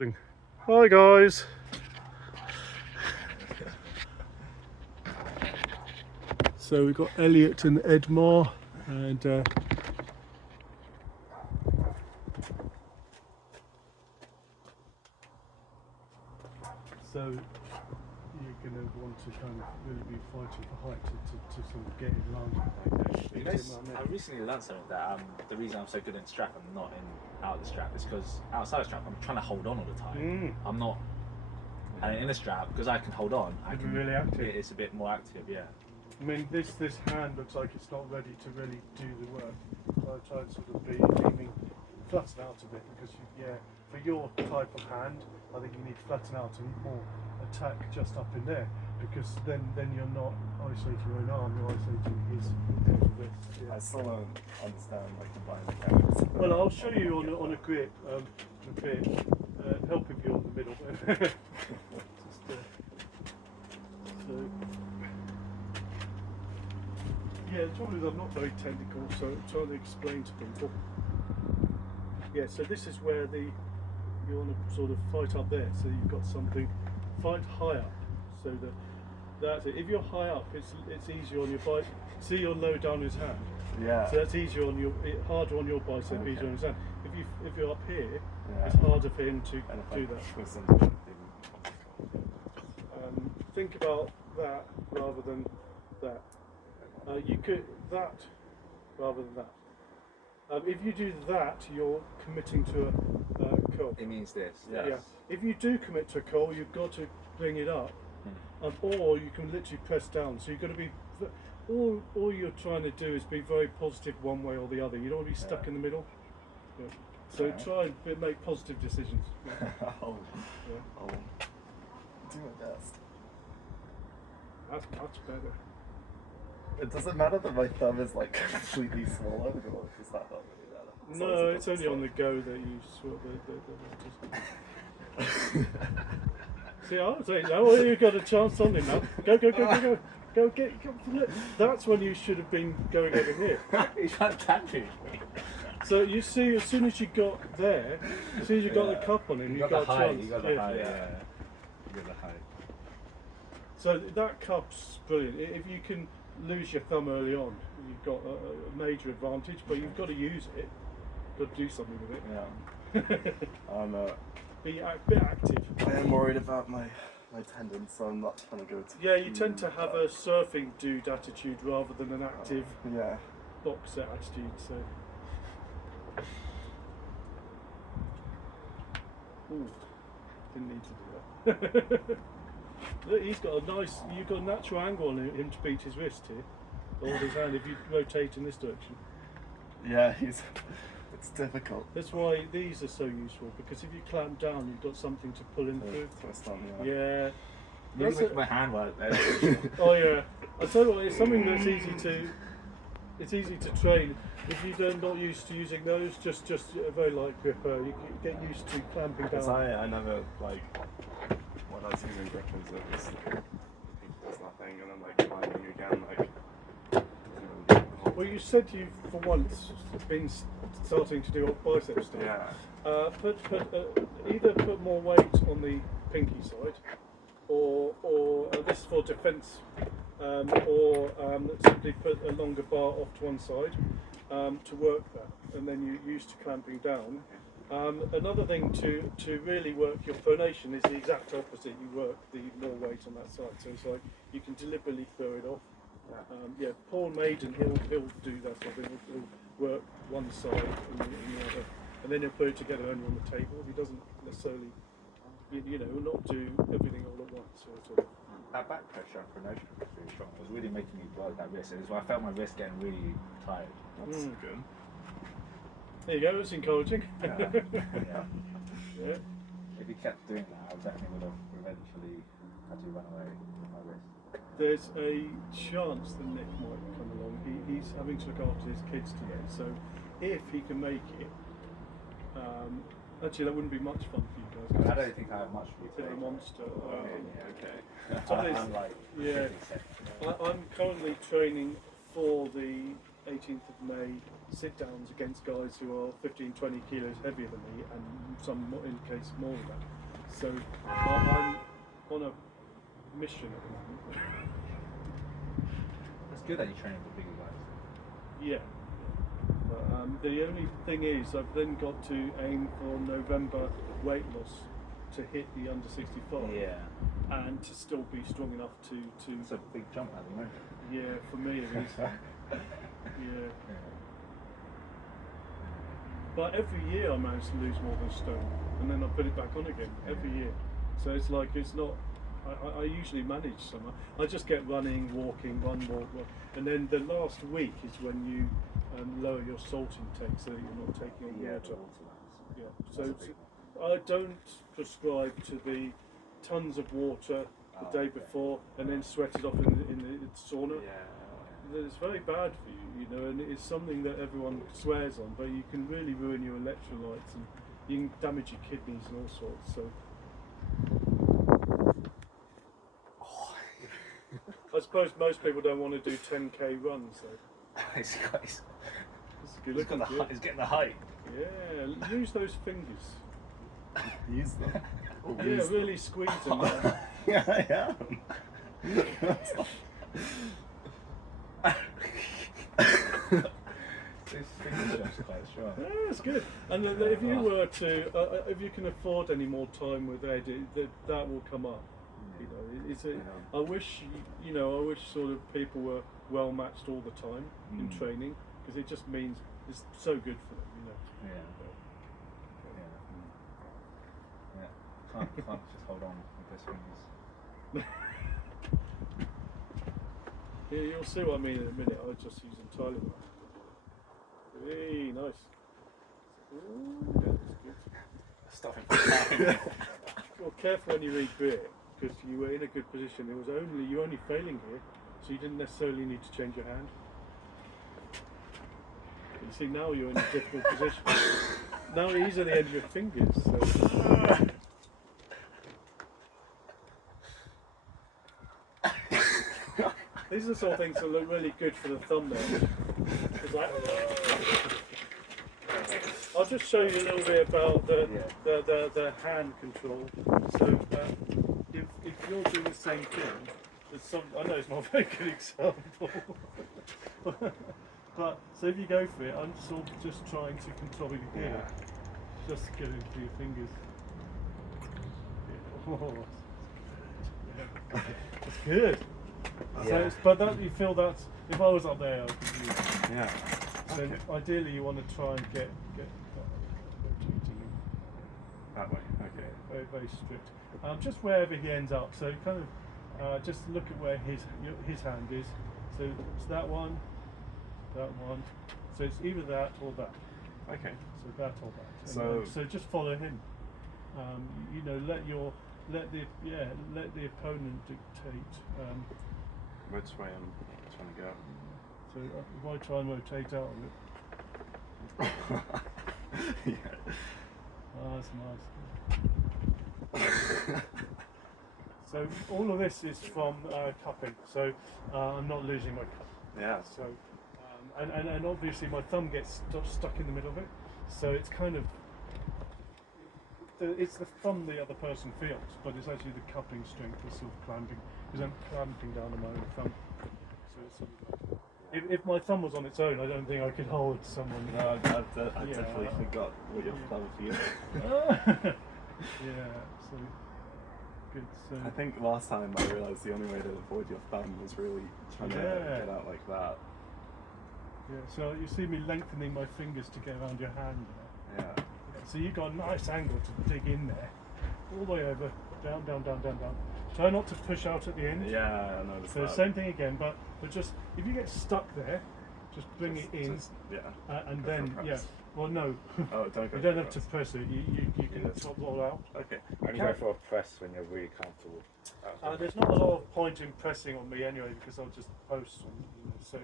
Hi guys. So we've got Elliot and Edmar, and so you're going to want to kind of really be fighting for height to sort of get in line. I recently learned something that the reason I'm so good in strap and not out of the strap is because outside of strap I'm trying to hold on all the time. I'm not, and in the strap because I can hold on, I can really active. It's a bit more active, yeah. I mean, this hand looks like it's not ready to really do the work. So I try and sort of be aiming, flatten out a bit because for your type of hand, I think you need to flatten out and more attack just up in there, because then you're not isolating your own arm, you're isolating his wrist. Yeah. I still don't understand like combined mechanics. Well, I'll show you on a grip a bit, help if you're in the middle. Yeah, the trouble is I'm not very technical, so I'm trying to explain to people. Yeah, so this is where you want to sort of fight up there, so you've got something, fight high up, so that's it. If you're high up, it's easier on your bicep. See, you're low down his hand. Yeah. So that's easier on harder on your bicep, easier on his hand. If you're up here, Yeah. it's harder for him to do that. Think about that rather than that. You could that rather than that. If you do that, you're committing to a curl. It means this. Yes. Yeah. If you do commit to a curl, you've got to bring it up, or you can literally press down. So you've got to be. All you're trying to do is be very positive one way or the other. You don't want to be stuck in the middle. Yeah. So try and make positive decisions. Yeah. I'll do my best. That's much better. It doesn't matter that my thumb is like completely swollen, or does that not really matter? No, it's only on the go that you sort of. See, I was saying, now you've got a chance on him now. Go, get. That's when you should have been going over here. He's trying to catch me. So you see, as soon as you got there, as soon as you got the cup on him, you got a chance. You got the height, yeah. You got the height. So that cup's brilliant. If you can lose your thumb early on, you've got a major advantage, but you've got to use it. Got to do something with it. Yeah. I'm Be a bit active. I am worried about my tendons, so I'm not trying to go to. Yeah, you tend to have a surfing dude attitude rather than an active boxer attitude. So. Ooh, didn't need to do that. Look, he's got a nice. You've got a natural angle on him to beat his wrist here, or his hand if you rotate in this direction. Yeah, it's difficult. That's why these are so useful, because if you clamp down, you've got something to pull him through. Twist on, Yeah. You make my hand work. Oh yeah. I tell you what, it's something that's easy to train. If you're not used to using those, just a very light gripper, you can get used to clamping down. Because I never like when I was using grippers, it was does nothing, and then like climbing again, Well, you said you've for once been starting to do bicep stuff. Yeah. Either put more weight on the pinky side, or this is for defence, or simply put a longer bar off to one side to work that, and then you're used to clamping down. Another thing to really work your pronation is the exact opposite. You work the more weight on that side, so it's like you can deliberately throw it off. Paul Maiden, he'll do that sort of thing. He'll work one side and the other, and then he'll put it together only on the table. He doesn't necessarily, not do everything all at once. That back pressure and pronation was really strong. It was really making me work that wrist. It was why I felt my wrist getting really tired. That's good. There you go. It's encouraging. Yeah. If he kept doing that, I definitely would have eventually had to run away with my wrist. There's a chance that Nick might come along. He's having to look after his kids today, so if he can make it, actually that wouldn't be much fun for you guys. I don't think I have much for you Bit of a today. monster. Okay. I'm like, I'm currently training for the 18th of May sit-downs against guys who are 15, 20 kilos heavier than me, and some in case more than that. So I'm on a mission at the moment. It's good that you're training for bigger guys. Yeah. But, the only thing is, I've then got to aim for November weight loss to hit the under 65. Yeah. And to still be strong enough to. It's a big jump at the moment. Yeah, for me it is. Yeah. But every year I manage to lose more than a stone, and then I put it back on again every year. So it's like it's not. I usually manage summer. I just get running, walking, run, walk, and then the last week is when you lower your salt intake so that you're not taking on water. Yeah. So I don't prescribe to the tons of water the day before and then sweat it off in the sauna. It's very bad for you, you know, and it's something that everyone swears on, but you can really ruin your electrolytes and you can damage your kidneys and all sorts. So I suppose most people don't want to do 10k runs. So He's getting the height. Yeah, use those fingers. Use them. Yeah, really squeeze them. Yeah, I am. His fingers are quite strong. Yeah, that's good. And if you were to, if you can afford any more time with Ed, that will come up. You know, I wish, you know, I wish sort of people were well matched all the time in training, because it just means it's so good for them, you know. Can't just hold on with his fingers. Yeah, you'll see what I mean in a minute. I'll just use entirely. Hey, nice. Ooh, that's good. Stop him from laughing. Well, careful when you read Grit, because you were in a good position. You're only failing here, so you didn't necessarily need to change your hand. But you see, now you're in a difficult position. Now he's at the end of your fingers. So. These are the sort of things that look really good for the thumbnail. I'll just show you a little bit about the hand control. So if you're doing the same thing, I know it's not a very good example, but so if you go for it, I'm sort of just trying to control you here, just getting through your fingers. Yeah. That's good. So but you feel that if I was up there, I could use it. Yeah. So ideally, you want to try and get That way. Okay. very, very strict. Just wherever he ends up. So kind of just look at where his hand is. So it's that one. So it's either that or that. Okay. So that or that. So just follow him. You know, let the opponent dictate. Which way I'm trying to go? So if I try and rotate out of it. Yeah. Oh, that's nice. So all of this is from cupping. So I'm not losing my cup. Yeah. So and obviously my thumb gets stuck in the middle of it. So it's kind of it's the thumb the other person feels, but it's actually the cupping strength that's sort of clamping, because I'm clamping down on my own thumb. So it's sort of like, if my thumb was on its own, I don't think I could hold someone. No, I definitely forgot what your thumb feels. Yeah, so good. So I think last time I realised the only way to avoid your thumb was really trying to get out like that. Yeah, so you see me lengthening my fingers to get around your hand there. Yeah. So you've got a nice angle to dig in there, all the way over, down. Try not to push out at the end. Yeah, I noticed so that. Same thing again, but just if you get stuck there, just bring it in, and then well no, don't go you don't have to press it. You can top roll out. Okay. Only go for a press when you're really comfortable. There's not a lot of point in pressing on me anyway, because I'll just post on you. So,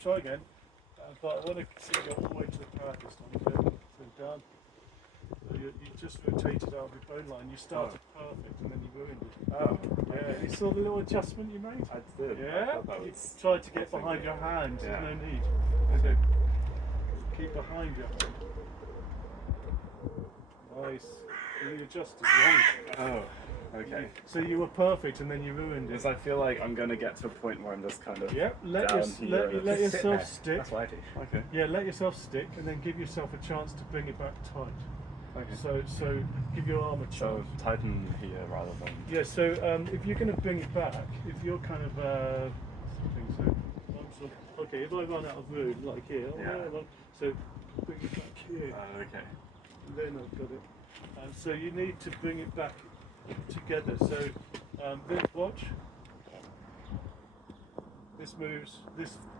try again. But I want to see you all the way to the power this time. So down. So you just rotated out of your bone line. You started perfect and then you ruined it. Oh, Yeah, okay. you saw the little adjustment you made? I did. I Yeah? thought that You was tried to get behind your hand, Yeah. there's no need. So keep behind your hand. Nice. And you adjusted wrong. Oh, okay. So you were perfect and then you ruined it. Because I feel like I'm gonna get to a point where I'm just kind of Yep, let down here. and let it's- yourself stick. That's what I do. Okay. Yeah, let yourself stick and then give yourself a chance to bring it back tight. Okay. So give your arm a chance. So tighten here rather than. Yeah, so if you're going to bring it back, if you're kind of something, so I'm sort of, okay, if I run out of room like here, so bring it back here, Okay. then I've got it. So you need to bring it back together. So this watch, this moves,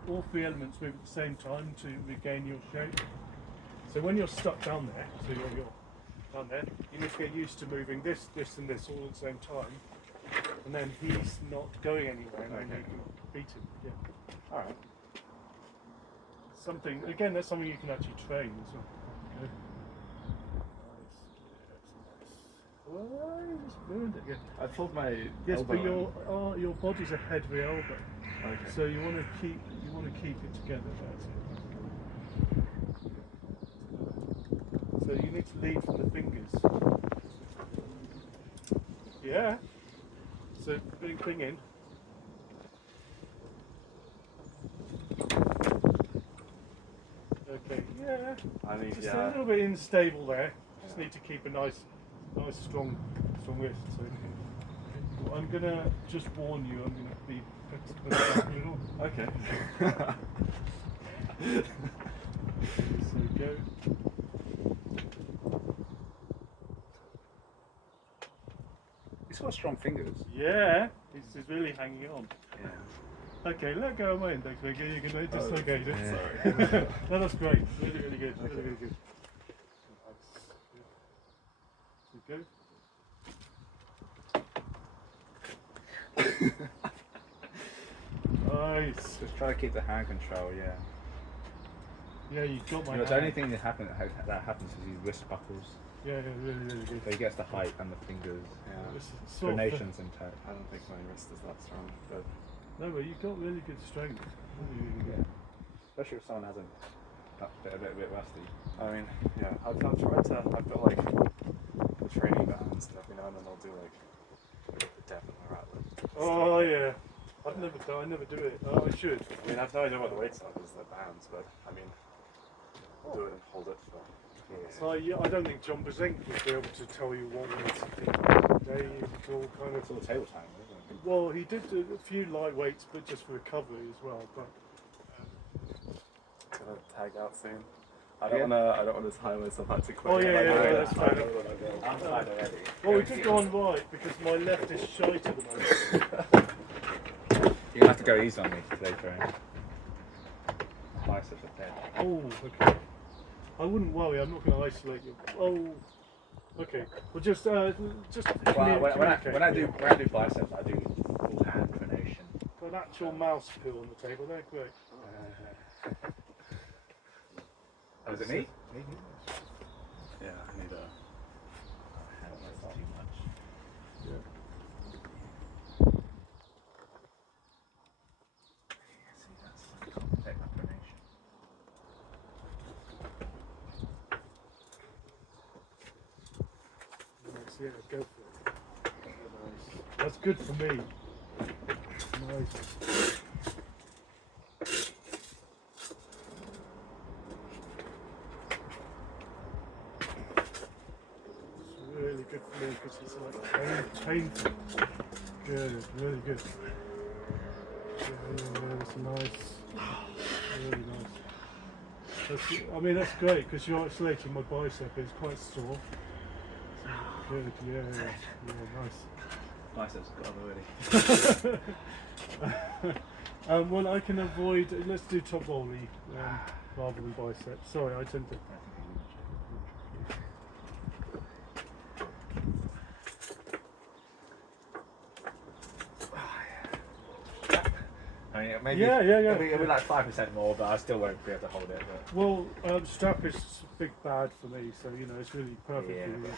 all three elements move at the same time to regain your shape. So when you're stuck down there, so you're down there, you need to get used to moving this, and this all at the same time, and then he's not going anywhere, and then you can beat him. Yeah. All right. Something again. That's something you can actually train as well. Okay. Nice. Well, you just ruined it again. I pulled my. Yes, elbow but in. your body's ahead of your elbow, Okay. so you want to keep it together. That's it. So you need to lead from the fingers. Yeah. So bring in. Okay. Yeah. I need. Just a Yeah. little bit unstable there. Just need to keep a nice strong wrist. So well, I'm gonna just warn you. I'm gonna be little. Okay. So go. He's got strong fingers. Yeah. He's really hanging on. Yeah. Okay, let go of my index finger. You can dislocate it. Sorry. No, that's great. Really, really good. Really, really good. So go. Nice. Just try to keep the hand control, yeah. Yeah, you got my You know, hand. the only thing that happens is his wrist buckles. Yeah, really, really good. So he gets the height and the fingers. Yeah. It's sort of- Coordination's intact. I don't think my wrist is that strong, but. No, but you've got really good strength. Really, really good. Especially if someone hasn't a bit rusty. I mean, yeah. I've tried to. I've got like the training bands, and every now and then I'll do like the depth and the ratlet. Oh yeah. I never do it. Oh, I should. I mean, I've no idea what the weight stuff is, the bands, but I mean, I'll do it and hold it for. So yeah, I don't think John Bazink would be able to tell you what weights he did. It's all kind It's all of. table time, isn't it? Well, he did do a few light weights, but just for recovery as well. But It's gonna tag out soon. I don't wanna tie myself out too quick. oh yeah, that's fair enough. I'm fine already. Well, we could go on right because my left is shite at the moment. You're gonna have to go easy on me today, Trey. Biceps are dead. Oh, okay. I wouldn't worry. I'm not going to isolate you. Oh, okay. Well, just Well, when I do biceps, I do full hand pronation. Got an actual mouse pill on the table. They're great. Oh, is it me? Yeah, I need a. That's too much. Yeah. See, that's I can't protect my pronation. Nice. Yeah, go for it. Nice. That's good for me. Nice. Really good for me because it's like painful. Good, really good. Yeah, that's nice. Really nice. I mean, that's great because you're isolating my bicep. It's quite sore. Good, yeah, nice. Biceps got already. Well, I can avoid. Let's do top volley rather than biceps. Sorry, I tend to. I mean, maybe. Yeah. It'll be like 5% more, but I still won't be able to hold it. But. Well, strap is a big bad for me, so you know it's really perfect Yeah, for you.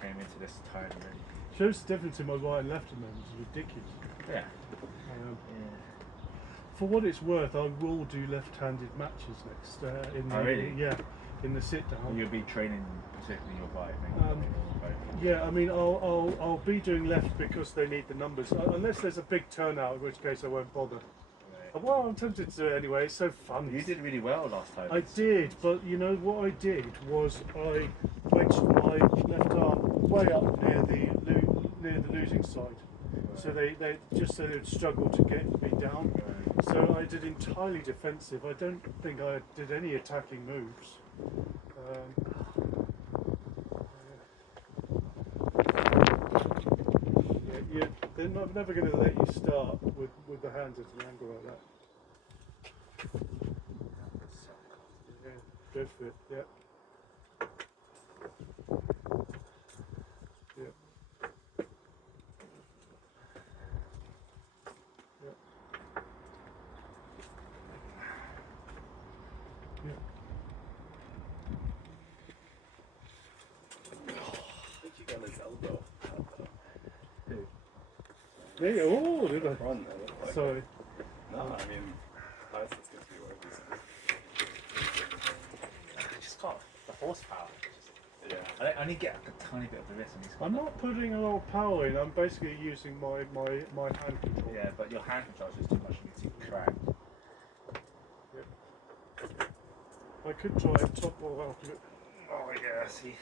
Came into this tone really. Shows the difference in my right and left at the moment. It's ridiculous. Yeah. For what it's worth, I will do left-handed matches next. Really? Yeah, in the sit-down. You'll be training particularly your right, Yeah, I mean, I'll be doing left because they need the numbers. Unless there's a big turnout, in which case I won't bother. Right. Well, I'm tempted to do it anyway. It's so fun. You did really well last time. I did, but you know what I did was I wedged my left arm way up near the losing side, so they just so they'd struggle to get me down. So I did entirely defensive. I don't think I did any attacking moves. Yeah, they're never going to let you start with the hands at an angle like that. Yeah, go for it. Yeah. Yeah. I think you got his elbow. Yeah, oh, did I? Run, like Sorry. No, I mean, Tyson's going to be where he's. Just got the horsepower. Yeah. I only get like a tiny bit of the wrist, and he's got. I'm not putting a lot of power in. I'm basically using my hand control. Yeah, but your hand control is just too much for me to crack. I could try a top or out of it. Oh yeah, see.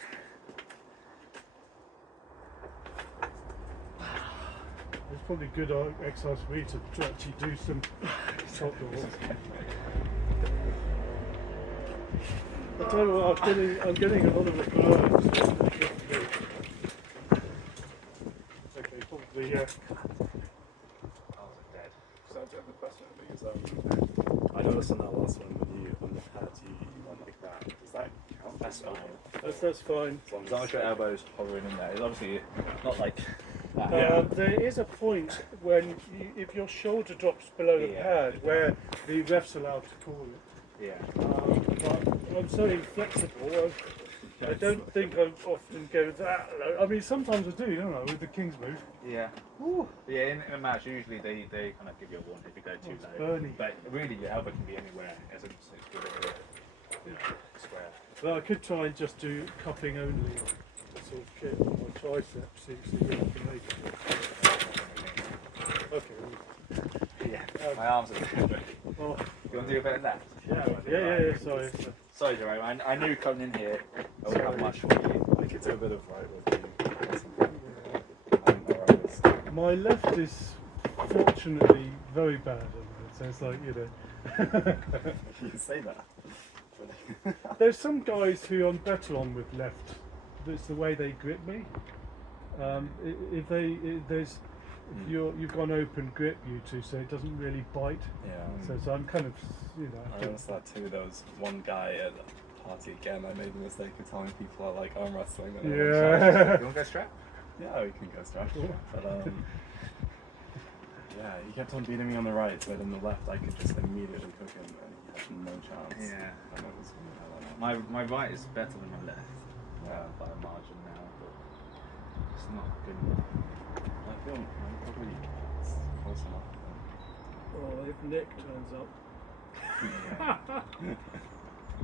It's probably good exercise for me to actually do some top roll. I tell you what, I'm getting a lot of replies. Okay, probably yeah. I was dead. So I do have a question because I noticed on that last one when you on the pad you went like that. Does that count? That's fine. That's fine. As long as your elbow's hovering in there, it's obviously not like. There is a point when if your shoulder drops below the pad where the ref's allowed to call it. Yeah. But I'm so inflexible. I don't think I often go that low. I mean, sometimes I do, don't I, with the King's move. Yeah. Ooh. Yeah, in a match, usually they kind of give you a warning if you go too low. Burny. But really, your elbow can be anywhere. It's good square. Well, I could try and just do cupping only, sort of kit on my triceps, see what I can make it. Okay. Yeah. My arms are ready. Oh. You want to do a bit of that? Yeah, sorry. Sorry, Jerome. I knew coming in here, I wouldn't have much for you. I could do a bit of right with you. My left is fortunately very bad at it, so it's like, you know. You can say that. There's some guys who I'm better on with left. It's the way they grip me. If you've got an open grip, you two, so it doesn't really bite. Yeah. So I'm kind of, you know. I noticed that too. There was one guy at a party again. I made the mistake of telling people I like arm wrestling. Yeah. You want to go strap? Yeah, we can go strap. But yeah, he kept on beating me on the right, but on the left I could just immediately cook him, and he had no chance. Yeah. And it was really My right is better than my left. By a margin now, but it's not good enough. I feel probably it's close enough. Oh, if Nick turns up.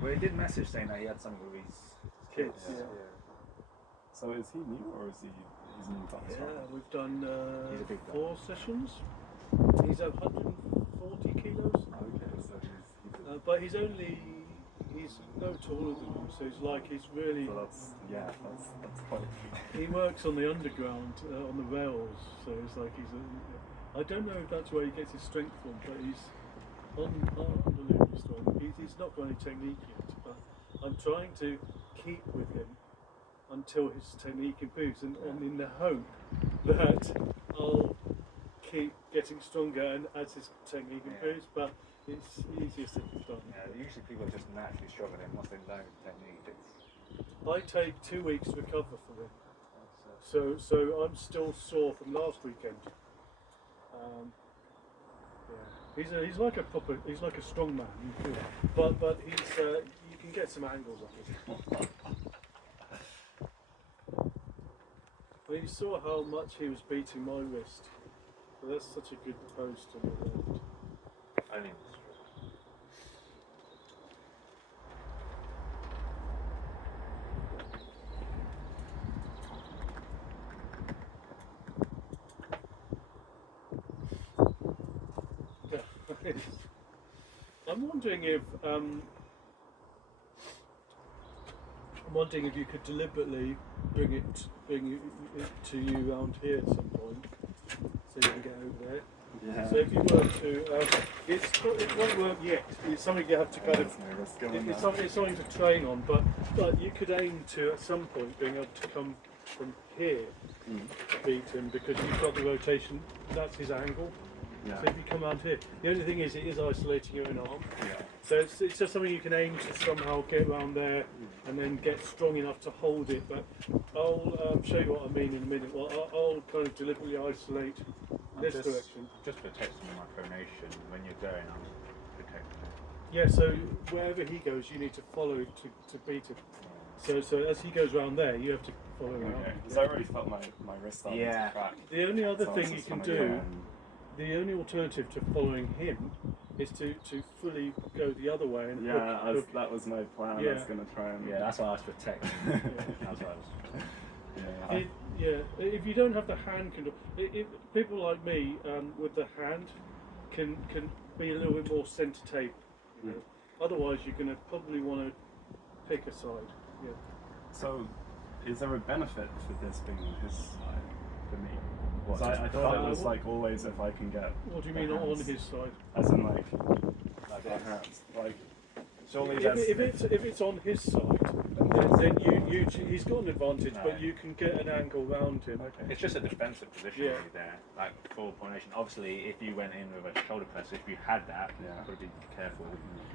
Well, he did message saying that he had something with his kids. Yeah. So is he new or is he's new to us? Yeah, we've done He's a big guy. 4 sessions. He's 140 kilos, Okay, so he's but he's no taller than him, so he's really. so that's quite. He works on the underground, on the rails, so it's like I don't know if that's where he gets his strength from, but he's unbelievably strong. He's not got any technique yet, but I'm trying to keep with him until his technique improves, and in the hope that I'll keep getting stronger and as his technique improves, but it's easier said than done. Yeah, usually people are just naturally struggling once they learn technique. I take 2 weeks to recover from him. So I'm still sore from last weekend. Yeah. He's like a proper. He's like a strong man. But he's you can get some angles off him. Well, you saw how much he was beating my wrist. So that's such a good pose to the left. I mean, I'm wondering if you could deliberately bring it to you around here at some point, so you can get over there. Yeah. So if you were to, it won't work yet. It's something you have to kind of. It's something to train on, but you could aim to at some point being able to come from here to beat him because you've got the rotation. That's his angle. Yeah. So if you come around here, the only thing is it is isolating your own arm. Yeah. So it's just something you can aim to somehow get around there and then get strong enough to hold it. But I'll show you what I mean in a minute. Well, I'll kind of deliberately isolate this direction. Just protecting my pronation. When you're going, I'm protecting. Yeah, so wherever he goes, you need to follow to beat him. So as he goes around there, you have to follow around. Okay. Because I already felt my wrist starting to crack. The only other So I was thing you just can gonna do, go and- the only alternative to following him is to fully go the other way and hook. That was my plan. Yeah. I was gonna try and. yeah, that's why I was protecting. That's why I was. If you don't have the hand control, people like me with the hand can be a little bit more centre tape. You know? Otherwise, you're going to probably want to pick a side. Yeah. So, is there a benefit for this being on his side for me? What, I thought it was what- like always if I can get. What do you the mean on hands, his side? As in like Like the this. hands, like. Surely If it's on his side, then he's got an advantage, No. but you can get an angle round him. Okay. It's just a defensive position Yeah. really there, like full pronation. Obviously, if you went in with a shoulder press, if you had that, Yeah. would be careful.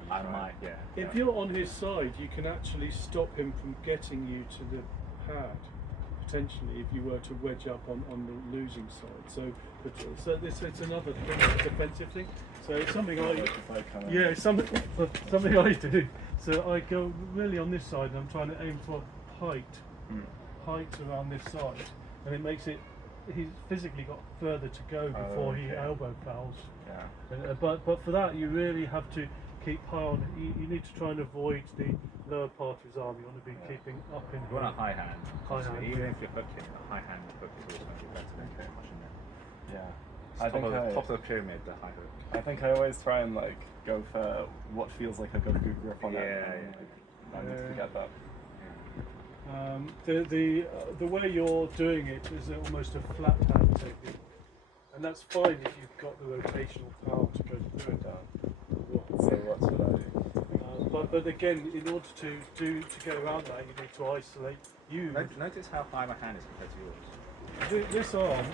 Try. I might, yeah. If you're on his side, you can actually stop him from getting you to the pad, potentially, if you were to wedge up on the losing side. So it's another thing, defensive thing. So it's something it's something I do. So I go really on this side and I'm trying to aim for height around this side, and it makes it. He's physically got further to go before he elbow fouls. Yeah. But for that, you really have to keep high on it. You need to try and avoid the lower part of his arm. You want to be keeping up in You want a high hand. High So hand, even yeah. if you're hooking, a high hand hook is always going to be better than Okay. pushing it. Yeah. Top of the pyramid, the high hook. I think I always try and like go for what feels like a good grip on it. Yeah, and, yeah. I need to forget that. The way you're doing it is almost a flat hand technique, and that's fine if you've got the rotational power to go through it. So what should I do? But again, in order to get around that, you need to isolate you. Notice how high my hand is compared to yours. This arm,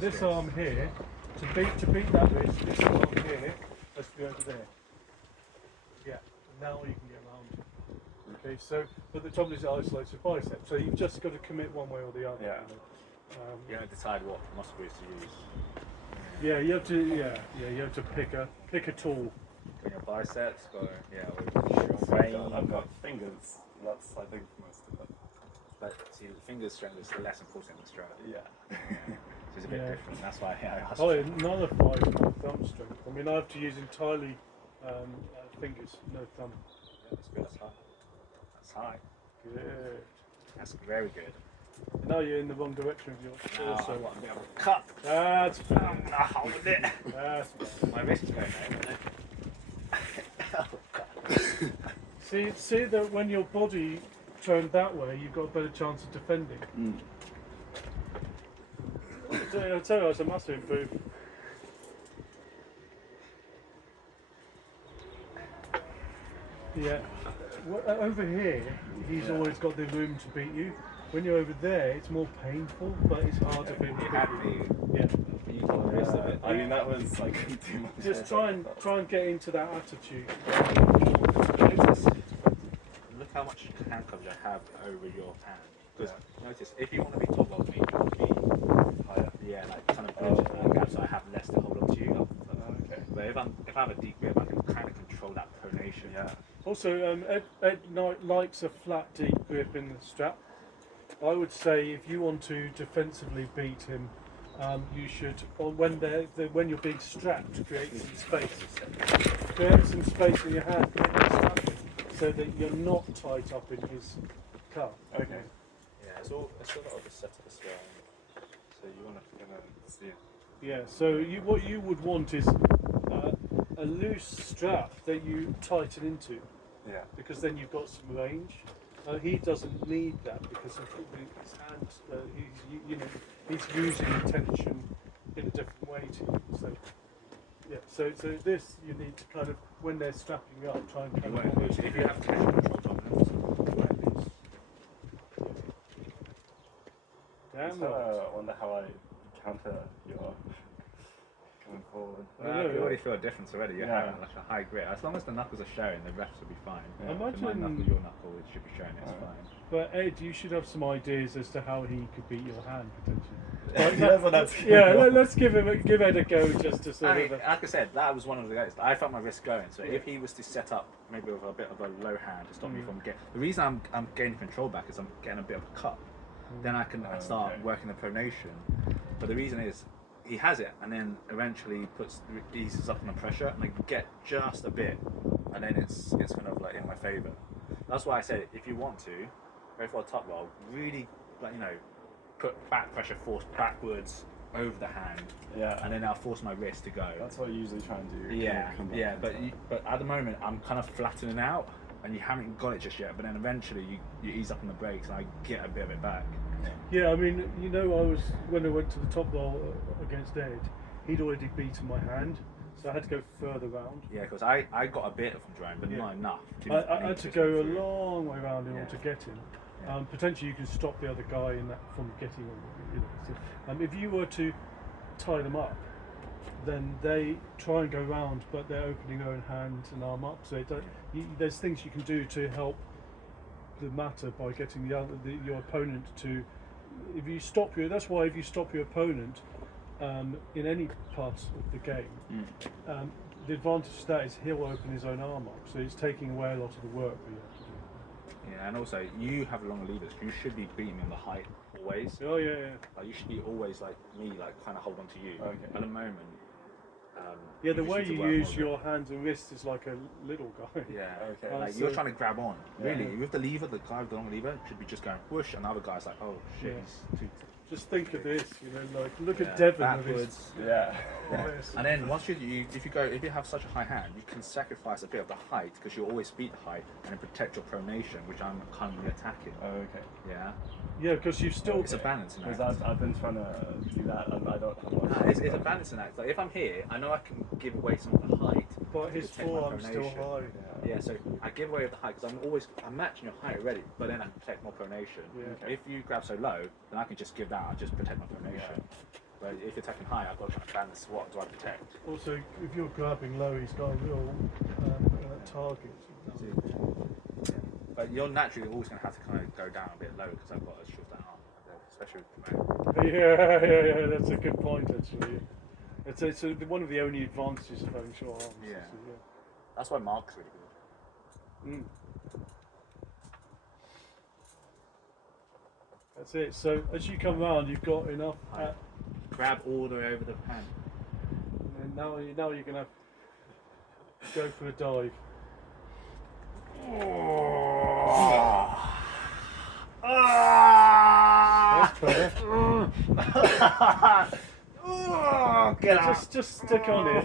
this arm here, to beat that wrist, this arm here has to be over there. Yeah, now you can get around. Okay, so but the trouble is it isolates your bicep, so you've just got to commit one way or the other. Yeah. You don't decide what muscle groups to use. Yeah, you have to. You have to pick a tool. Got your biceps, got I've got fingers. That's I think most of it. But see, the finger strength is less important than strength. Yeah. So it's a bit Yeah. different. That's why I asked. Oh, another 5 thumb strength. I mean, I have to use entirely fingers, no thumb. Yeah, that's good. That's high. That's high. Good. That's very good. Now you're in the wrong direction of your Now torso. I want to be able to cut. That's fine. I hold it. That's fine. My wrist is going now. See that when your body turned that way, you've got a better chance of defending. I'll tell you, it's a massive improvement. Yeah. Over here, he's always got the room to beat you. When you're over there, it's more painful, but it's harder for him to You beat had you. me. Yeah. You got the rest of it. I mean that was like too much. Just try and get into that attitude. Notice, look how much hand coverage I have over your hand. Because notice, if you want to be top of me, you want to be higher. Yeah, like kind of bridge that gap so I have less to hold on to you. Okay. But if I have a deep grip, I can kind of control that pronation. Yeah. Also, Ed Knight likes a flat, deep grip in the strap. I would say if you want to defensively beat him, you should, when you're being strapped, create some space. Create some space in your hand when you're strapping, so that you're not tight up in his cuff. Okay. Yeah, it's all about the setup as well. So you want to see it. Yeah. So what you would want is a loose strap that you tighten into, Yeah. because then you've got some range. He doesn't need that because of his hands. He's using the tension in a different way to you. So yeah. So this you need to kind of, when they're strapping up, try and kind of almost. If you have tension control dominance, Damn I right. wonder how I counter your coming forward. you already feel a difference already. You're Yeah. having like a high grit. As long as the knuckles are showing, the refs will be fine. Yeah. If my Imagine. knuckle, your knuckle, it should be showing. It's fine. But Ed, you should have some ideas as to how he could beat your hand potentially. That's what that's Let's give Ed a go just to sort of. Like I said, that was one of the guys. I felt my wrist going. So if he was to set up maybe with a bit of a low hand to stop me from getting, the reason I'm gaining control back is I'm getting a bit of a cut. Then I can start working the pronation. But the reason is he has it, and then eventually eases up on the pressure, and I get just a bit, and then it's kind of like in my favour. That's why I said if you want to go for a top roll, really put back pressure, force backwards over the hand, and then I'll force my wrist to go. That's what I usually try and do. Yeah. But at the moment I'm kind of flattening out, and you haven't got it just yet. But then eventually you ease up on the brakes, and I get a bit of it back. Yeah, I mean, when I went to the top roll against Ed, he'd already beaten my hand, so I had to go further round. Yeah, because I got a bit from drone, but not enough. I had to go a long way round in order to get him. Yeah. Potentially, you can stop the other guy from getting him. So, if you were to tie them up, then they try and go round, but they're opening their own hand and arm up. So there's things you can do to help the matter by getting your opponent to. That's why if you stop your opponent in any part of the game, the advantage of that is he'll open his own arm up. So he's taking away a lot of the work that you have to do. Yeah, and also you have longer levers. You should be beating me on the height always. Oh yeah. Like you should be always like me, like kind of hold on to you. Okay. At the moment. The just way need to you work use more your hands and wrists is like a little guy. Yeah. Okay. Like so- you're trying to grab on. Really, Yeah. with the lever, the guy with the long lever should be just going whoosh, and the other guy's like, oh shit, Yeah. he's too. Just think of this, like look Yeah, at Devon with his. backwards. Yeah. Yes. And then once if you have such a high hand, you can sacrifice a bit of the height because you always beat the height and then protect your pronation, which I'm currently attacking. Okay. Yeah. Yeah, because you've still. It's a balancing act. Because I've been trying to do that and I don't have much. It's a balancing act. Like if I'm here, I know I can give away some of the height. But his to protect my forearm's still pronation. high. Yeah, so I give away the height because I'm matching your height already, but then I can protect my pronation. Yeah. If you grab so low, then I can just give that. I just protect my pronation. But if you're attacking high, I've got to try and balance. What do I protect? Also, if you're grabbing low, he's got a real target. Yeah. But you're naturally always going to have to kind of go down a bit low because I've got a short arm, especially with the Yeah, that's a good point actually. It's one of the only advantages of having short arms. Yeah. So, That's why Mark's really good. That's it. So as you come round, you've got enough. Grab all the way over the pan. And now you're gonna go for a dive. That's clever. Just stick on it.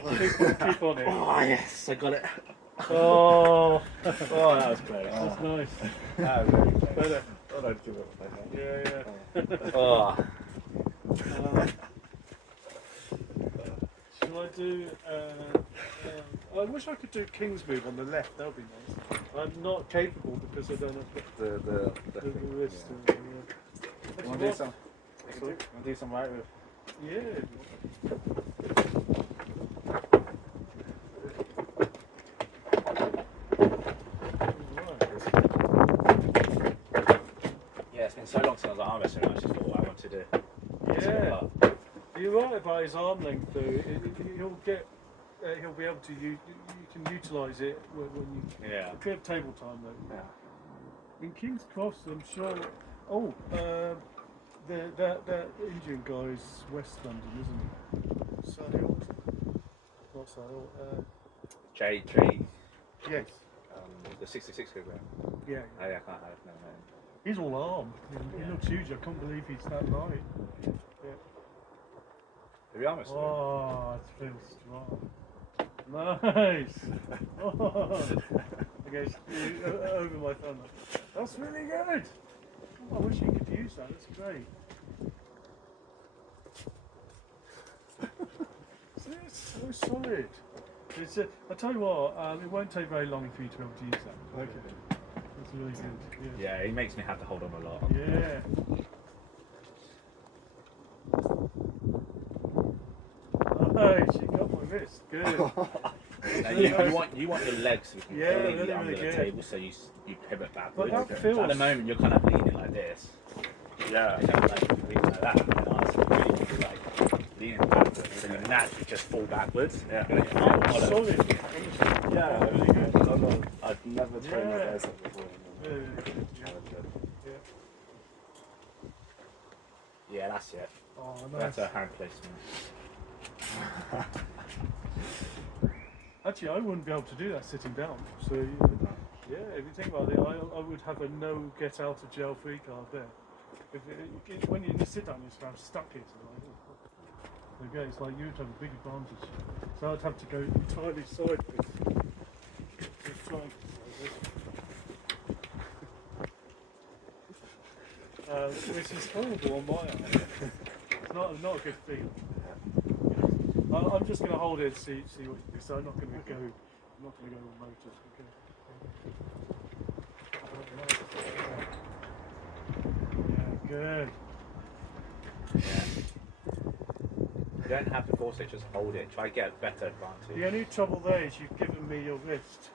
Keep on it. Oh yes, I got it. Oh, Oh, that was close. that's nice. That was very close. Better. Thought I'd give it with my hand. Yeah. Oh. Shall I do? I wish I could do King's move on the left. That would be nice. I'm not capable because I don't have the wrist. Yeah. You want to do some? You want to do some right with? Yeah. Yeah, it's been so long since I was arm wrestling. I just thought I wanted to. Yeah. You're right about his arm length though. He'll get he'll be able to use. You can utilise it when you. Yeah. A bit of table time though. Yeah. In King's Cross, I'm sure. Oh, that Indian guy's West London, isn't it? Sahil. Not Sahil. Tree. Yes. The 66 kilogram. Yeah. Oh yeah, I can't have no. He's all arm. He looks huge. I can't believe he's that light. Yeah. To be honest. Oh, it feels strong. Nice. Oh. Okay, over my thumb. That's really good. Oh, I wish you could use that. That's great. See, it's so solid. It's I tell you what, it won't take very long for you to be able to use that. Okay. That's really good. Yeah, he makes me have to hold on a lot. Yeah. Nice, you got my wrist. Good. You want your legs to be completely really, under really the good. table, so you pivot backwards. But that So feels. at the moment, you're kind of leaning like this. Yeah. You're kind of like leaning like that, and I really be like leaning backwards, so you naturally just fall backwards. Yeah. And then your arm follows. Solid. Yeah. Really good. I've never trained Yeah. my bicep before. Really good. Yeah. Yeah, that's it. Oh, That's nice. a hand placement. Actually, I wouldn't be able to do that sitting down. So, yeah, if you think about it, I would have a no get out of jail free card there. When you sit down, you're kind of stuck here. So okay, it's like you'd have a big advantage. So I'd have to go entirely sideways. Just try and which is horrible on my end. It's not a good feeling. I'm just going to hold it and see what you do. So I'm not going to go. I'm not going to go on motors. Okay. Yeah, good. Yeah. You don't have to force it, just hold it. Try to get a better advantage. The only trouble there is you've given me your wrist.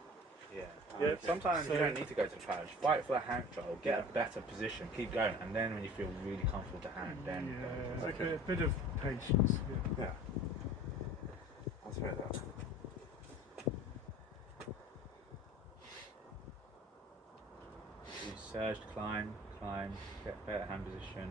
Yeah. Yeah, Sometimes so- you don't need to go to the challenge. Fight for the hand control, get a better position, keep going, and then when you feel really comfortable with the hand, then Yeah, a bit of patience. Yeah. Yeah. I'll try that. you surge, climb, get better hand position.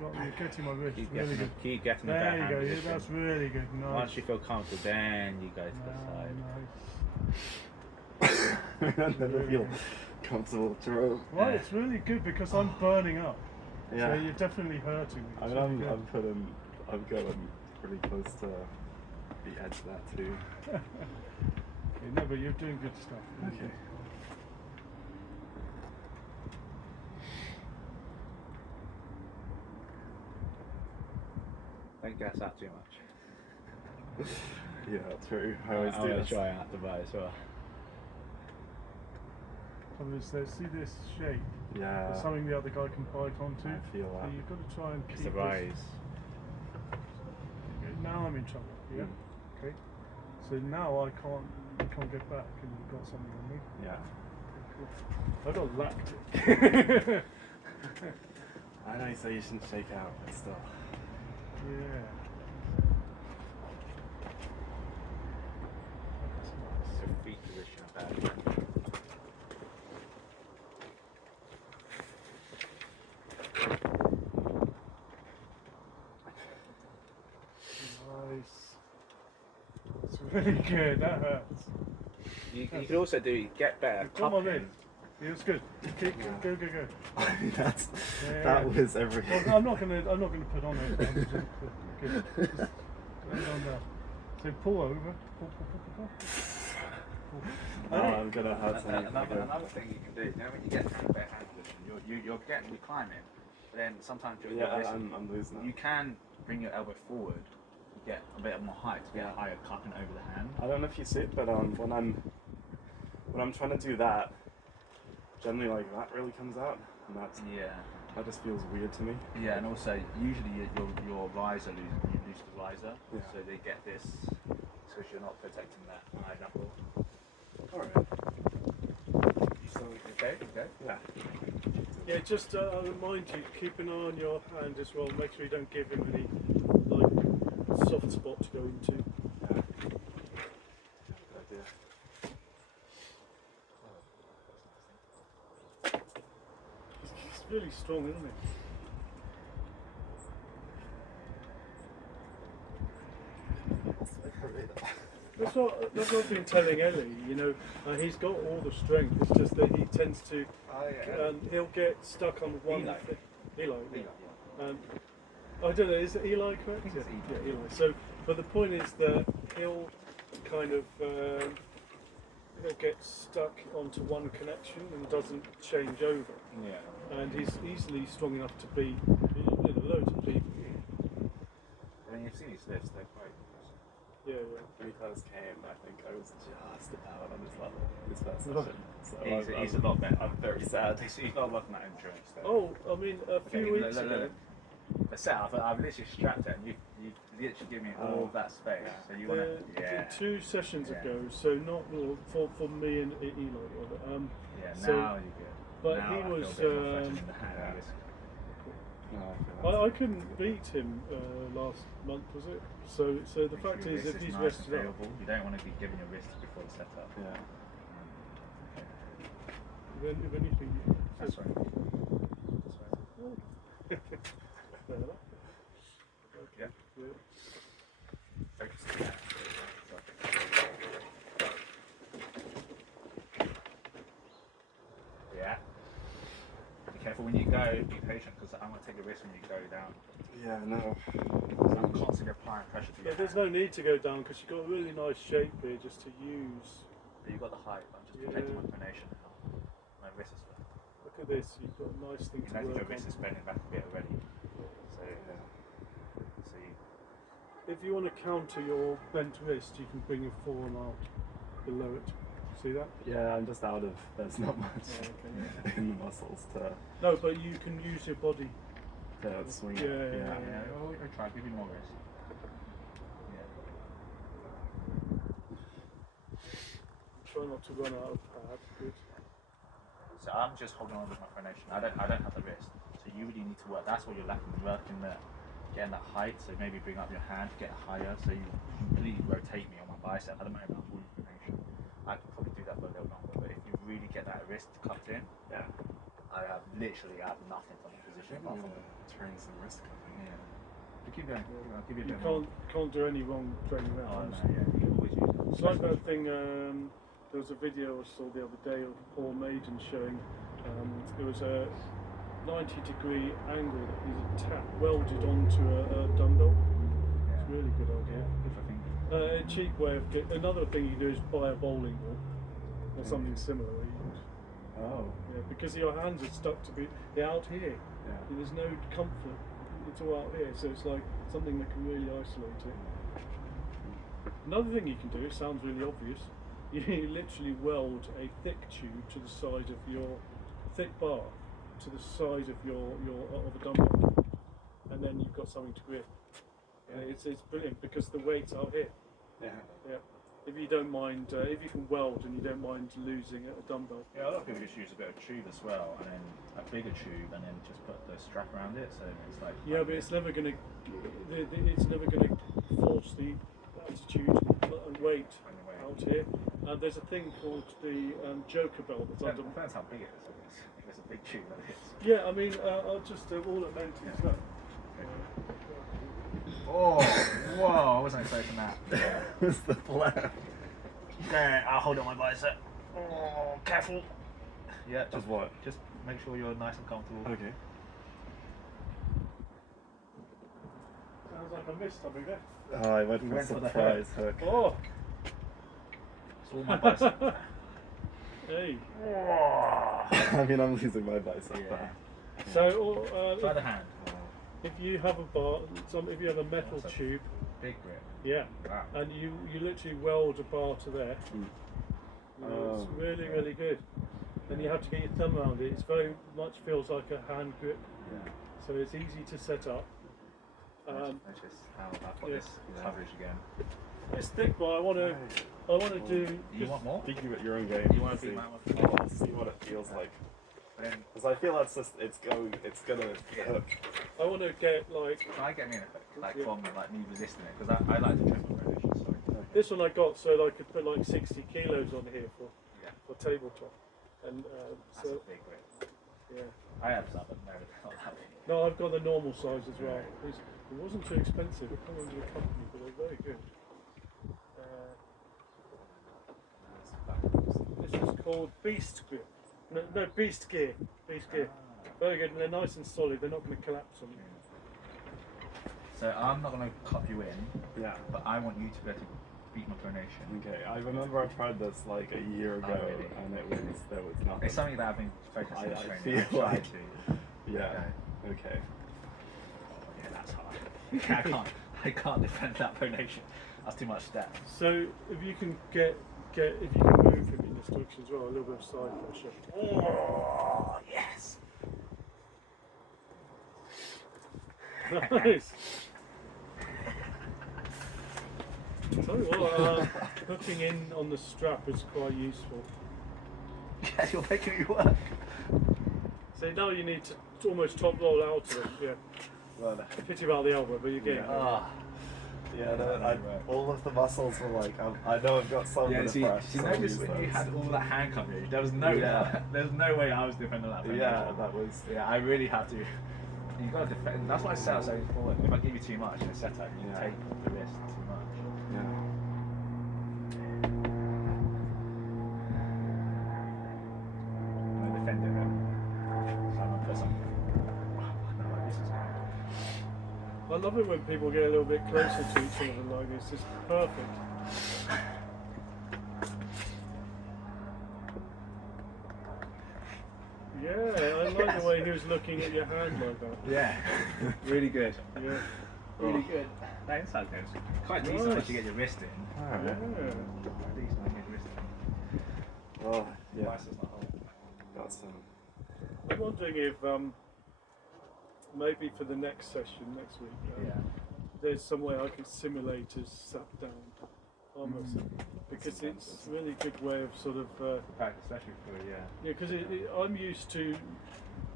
Got me getting my wrist. Keep Really getting, good. keep getting a There better you hand go. Yeah, position. that's really good. Nice. Once you feel comfortable, then you go to the side. Nice. I never feel comfortable throw. Well, it's really good because I'm burning up. Yeah. So you're definitely hurting me. I It's mean, really I'm going pretty close to the edge of that too. good. Yeah, no, but you're doing good stuff. Really Okay. good. Don't gas out too much. Yeah, true. I always do this. try out the bite as well. Obviously, see this shape. Yeah. It's something the other guy can bite onto. I feel So that. you've got to try and keep It's the this- rise. Okay, now I'm in trouble. Yeah. Okay. So now I can't get back, and you've got something on me. Yeah. Cool. I got lactic. I know you say you shouldn't shake out, but still. Yeah. So feet position about. Nice. It's really good. That hurts. You could also get better Come on cupping. in. Feels good. Keep, go. I mean, that Yeah. was every. Well, I'm not gonna put on it. I'm just gonna just lay it on there. So pull over. Pull. Oh, I'm gonna have to. Another thing you can do, you know, when you get to the better hand position, you're climbing, but then sometimes you're Yeah, I'm losing you it. can bring your elbow forward, get a bit more height to get a higher cupping over the hand. I don't know if you see it, but when I'm trying to do that, generally like that really comes out, and that just feels weird to me. Yeah, and also usually your riser you lose the riser, Yeah. so they get this, so you're not protecting that high knuckle. All right. You still okay? Yeah. Yeah, just remind you, keep an eye on your hand as well. Make sure you don't give him any like soft spot to go into. Yeah. Good idea. He's really strong, isn't he? That's what I've been telling Ellie, you know, he's got all the strength, it's just that he tends to, he'll get stuck on one thing. Eli. I don't know, is it Eli correct? Yeah, Eli. So, but the point is that he'll kind of, he'll get stuck onto one connection and doesn't change over. Yeah. And he's easily strong enough to beat, you know, loads of people. I mean, you've seen his lifts, they're quite impressive. Yeah. When he first came, I think I was just about on his level his first session. So He's a lot better. I'm very sad. He's not working that endurance though. Oh, I mean, a few weeks ago. The setup, I've literally strapped it and you literally give me all of that space. So you want to, 2 sessions ago, so not for me and Eli. So, now you're good. But now he I was. feel a bit more flexion in the hand. I couldn't beat him last month, was it? So the fact is, if he's nice rested up, you don't want to be giving your wrist before the setup. Yeah. if anything, That's right. fair enough. Yeah. Focus. Yeah. Be careful when you go. Be patient because I'm going to take a risk when you go down. Yeah, no. I'm constantly applying pressure to your There's hand. no need to go down because you've got a really nice shape here just to use. You've got the height. I'm just protecting my pronation now. My wrist is. Look at this, you've got a nice thing You to notice work your wrist is on. bending back a bit already. So If you want to counter your bent wrist, you can bring your forearm out below it. See that? Yeah, I'm just out of. There's not much in the muscles to. No, but you can use your body. To swing it. yeah. We'll try. Give you more wrist. Try not to run out of pad. Good. So I'm just holding on with my pronation. I don't have the wrist. So you really need to work. That's what you're lacking. Working getting that height. So maybe bring up your hand, get higher. So you completely rotate me on my bicep. At the moment, I'm holding pronation. I could probably do that for a little longer. But if you really get that wrist cupped in, I have nothing from the position. I'm gonna train some wrist cupping. Yeah. But keep going. I'll give you a You bit more. can't do any wrong training Oh around. no, yeah. You always use it. It's like that thing. There was a video I saw the other day of Paul Maiden showing. There was a 90-degree angle that he's welded onto a dumbbell. It's a really good idea. A cheap way of another thing you do is buy a bowling ball or something similar. Oh. Yeah, because your hands are stuck to be out here. Yeah. There's no comfort. It's all out here, so it's like something that can really isolate it. Another thing you can do, it sounds really obvious, you literally weld a thick tube to the side of your thick bar to the side of of a dumbbell, and then you've got something to grip. It's brilliant because the weight's out here. Yeah. If you don't mind, if you can weld and you don't mind losing a dumbbell. Yeah, a lot of people just use a bit of tube as well, and then a bigger tube, and then just put the strap around it, so it's like. Yeah, but it's never gonna force the attitude and weight out here. And there's a thing called the Joker bell that's under. Depends how big it is. If it's a big tube, that is. Yeah, I mean, I'll just all it meant is that. Oh, whoa! I wasn't expecting that. What's the plan? Okay, I'll hold on my bicep. Oh, careful. Yeah, Just what? Just make sure you're nice and comfortable. Okay. Sounds like I missed something there. Oh, I went for a went for the surprise hook. Oh, It's all my bicep. hey. I mean, I'm losing my bicep. Yeah. So, Try the hand. if you have a bar, if you have a metal That's a tube, Big grip. yeah, Wow. and you literally weld a bar to there. It's really, really good. And you have to get your thumb around it. It's very much feels like a hand grip, Yeah. so it's easy to set up. Notice how I've got this coverage again. It's thick, but I want to do. You want more? Think of it your own way. You want to be my one? I'll see what it feels like. Because I feel it's gonna hook. I want to get like. Try get me in a hook, like from like me resisting it, because I like the triple rotation. Sorry. This one I got so that I could put like 60 kilos on here for tabletop, and That's a big grip. yeah. I have some, but no, not that big. No, I've got the normal size as well. It wasn't too expensive. It came under the company, but they're very good. This is called Beast Grip. No, Beast Gear. Beast Gear. Very good, and they're nice and solid. They're not going to collapse on you. So I'm not going to cop you in, Yeah. but I want you to be able to beat my pronation. Okay. I remember I tried this like a year ago, really? and there was nothing. It's something that I've been focusing on I training. feel I've tried like- to. Yeah. Okay. Yeah, that's hard. I can't defend that pronation. That's too much step. So if you can if you can move him in this direction as well, a little bit of side pressure. Oh, yes. Nice. Tell you what, hooking in on the strap is quite useful. Yeah, you're making me work. So now you need to almost top roll out of it. Yeah. Well, Pity about the elbow, but you're getting there. all of the muscles were like, I know I've got some. Yeah, of see, the press, you so I'll noticed use when you those. had all that hand coverage, there was no way I was defending that pronation. Yeah, that was. Yeah, I really had to. You got to defend. That's why setup's so important. If I give you too much in a setup, you take the risk too much. Yeah. I'm gonna defend it. So I'm gonna put something. No, like this is I love it when people get a little bit closer to each other like this. It's perfect. Yeah, I like the way he was looking at your hand like that. Yeah, really good. Yeah. Really good. That inside goes quite decent Nice. once you get your wrist in. Alright. Yeah. Quite decent when you get your wrist in. Well, yeah. Nice, it's not hard. Got some. I'm wondering if maybe for the next session next week, there's some way I can simulate a sat down arm wrestling, because it's a really good way of sort of Right, especially for because I'm used to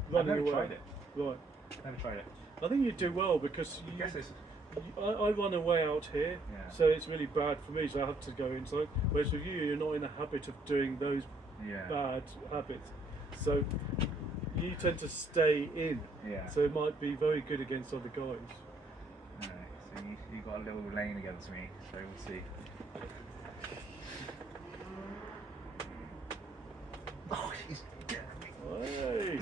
I've running never away. tried it. Right. Never tried it. I think you do well because I guess it's I run away out here, Yeah. so it's really bad for me. So I have to go inside. Whereas with you, you're not in the habit of doing those bad habits, so you tend to stay in. Yeah. So it might be very good against other guys. Alright, so you got a little lane against me, so we'll see. Oh, he's getting me. Hey,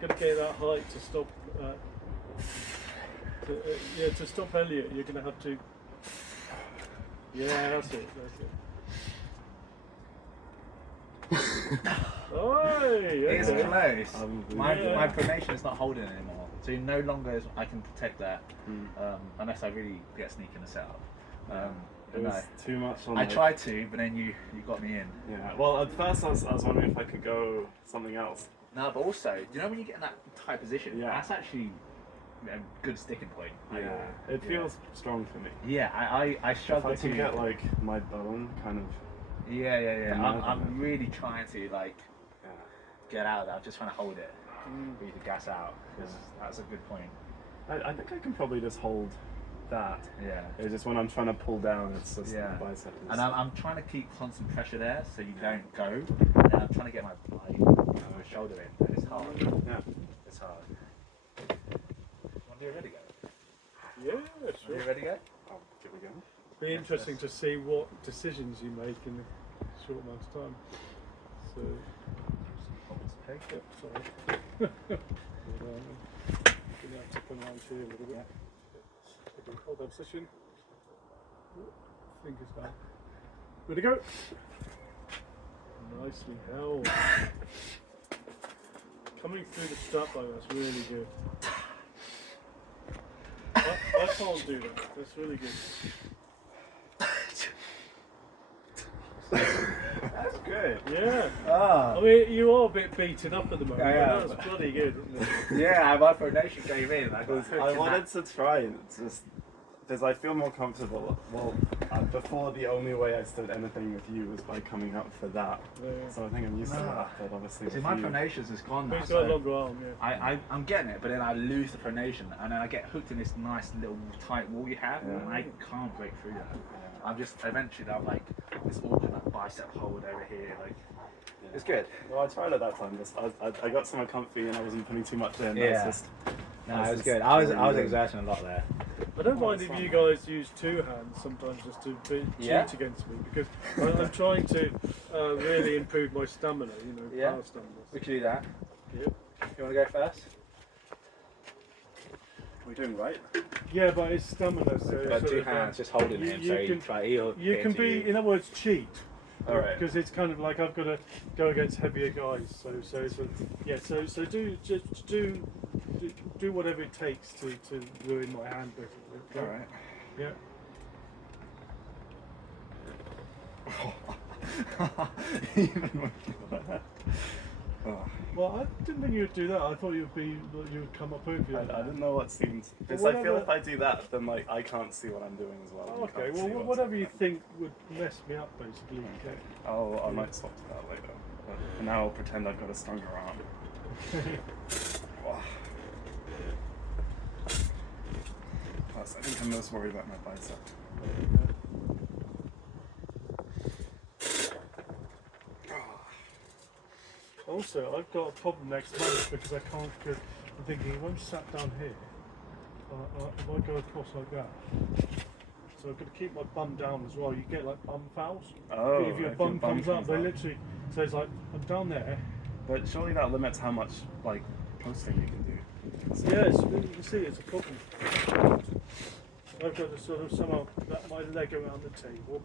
got to get that height to stop. To stop Elliot, you're going to have to. Yeah, that's it. Oi, It's okay. close. My pronation is not holding anymore, so no longer I can protect that unless I really get sneak in the setup. It was too much on. I tried to, but then you got me in. Yeah. Well, at first I was wondering if I could go something else. No, but also, you know when you get in that tight position, Yeah. that's actually a good sticking point. Yeah. It feels strong for me. Yeah, I struggle If I can get like my bone kind of. Yeah. I'm really trying to like Yeah. get out of that. I'm just trying to hold it for you to gas out, because that's a good point. I think I can probably just hold that. Yeah. It's just when I'm trying to pull down, it's just Yeah. the bicep. And I'm trying to keep constant pressure there so you don't go. And I'm trying to get my shoulder in, and it's hard. Yeah. It's hard. Want to do a ready go? Yeah, Want to sure. do a ready go? Oh, here we go. Be interesting to see what decisions you make in a short amount of time. So, Okay. yep, sorry. Gonna have to come around here a little bit. Okay, hold that position. Fingers down. Ready to go. Nicely held. Coming through the strap line, that's really good. I can't do that. That's really good. That's good. Yeah. Ah. I mean, you are a bit beaten up at the moment. Yeah, but that's bloody good, isn't it? Yeah, my pronation came in. I I wanted to try and just Does I feel more comfortable? Well, before the only way I stood anything with you was by coming up for that. Yeah. So I think I'm used to that. But obviously, See, with my you, pronations is gone now. He's got a longer arm, yeah. I'm getting it, but then I lose the pronation, and then I get hooked in this nice little tight wall you have, and I can't break through that. I'm just eventually I'm like this awkward like bicep hold over here, like it's good. Well, I tried at that time. I got somewhere comfy and I wasn't putting too much in. Yeah. No, it was good. I was exerting a lot there. I don't mind if you guys use two hands sometimes just to cheat against me, because I'm trying to really improve my stamina, power stamina. We can do that. Yep. You want to go first? We're doing right. Yeah, but it's stamina, so But two hands, just holding him, so you can be, in other words, cheat. All right. Because it's kind of like I've got to go against heavier guys, so do whatever it takes to ruin my hand, basically. All right. Yeah. Even when Well, I didn't think you'd do that. I thought you would come up over you. I didn't know what seemed. Because Well, I feel whatever- if I do that, then like I can't see what I'm doing as well. Oh, You okay, can't see well, what's whatever you happening. think would mess me up, basically. Okay. I might swap to that later. But for now, I'll pretend I've got a stronger arm. Plus, I think I'm most worried about my bicep. Also, I've got a problem next month because I can't go. I'm thinking if I'm sat down here, if I go across like that, so I've got to keep my bum down as well. You get like bum fouls. Oh, If your if bum comes up, they up. literally. So it's like I'm down there. But surely that limits how much like posting you can do. Yes, you see, it's a problem. I've got to sort of somehow wrap my leg around the table.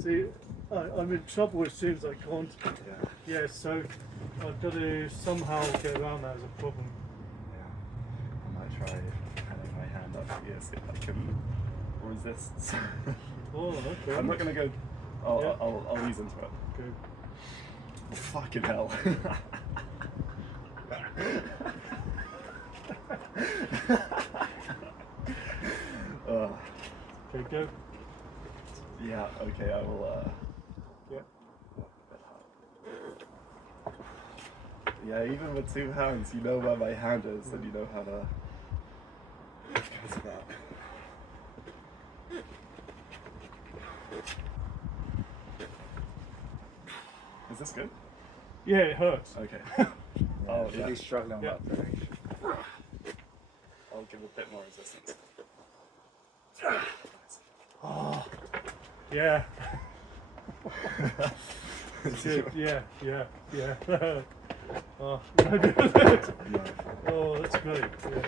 See, I'm in trouble as soon as I can't. Yeah, so I've got to somehow get around that as a problem. Yeah. I might try having my hand up here, see if I can resist. Oh, okay. I'm not gonna go. I'll ease into it. Good. Oh, fucking hell. Okay, go. Yeah, okay, I will, Yeah. Yeah, even with two hands, you know where my hand is and you know how to go to that. Is this good? Yeah, it hurts. Okay. Oh, yeah. Really struggling with that pronation. I'll give a bit more resistance. Oh, yeah. Good. Yeah. Oh, oh, that's great. Yeah.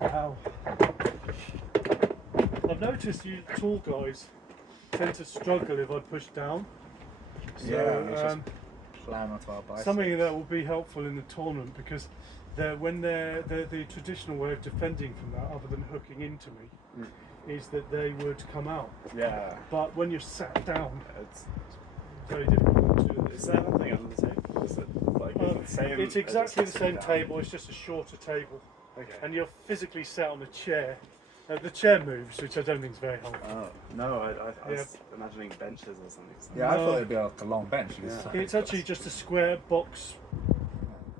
Wow. I've noticed you tall guys tend to struggle if I push down. So, Slam onto our biceps. something that will be helpful in the tournament, because when they're the traditional way of defending from that, other than hooking into me, is that they would come out. Yeah. But when you're sat down, It's very difficult to do Is this. there anything under the table? Is it like is it same? It's exactly the just same down? table, it's just a shorter table. Okay. And you're physically sat on a chair. The chair moves, which I don't think is very helpful. Oh no, I was imagining benches or something. Yeah, I thought it'd be like a long bench. Yeah. It's actually just a square box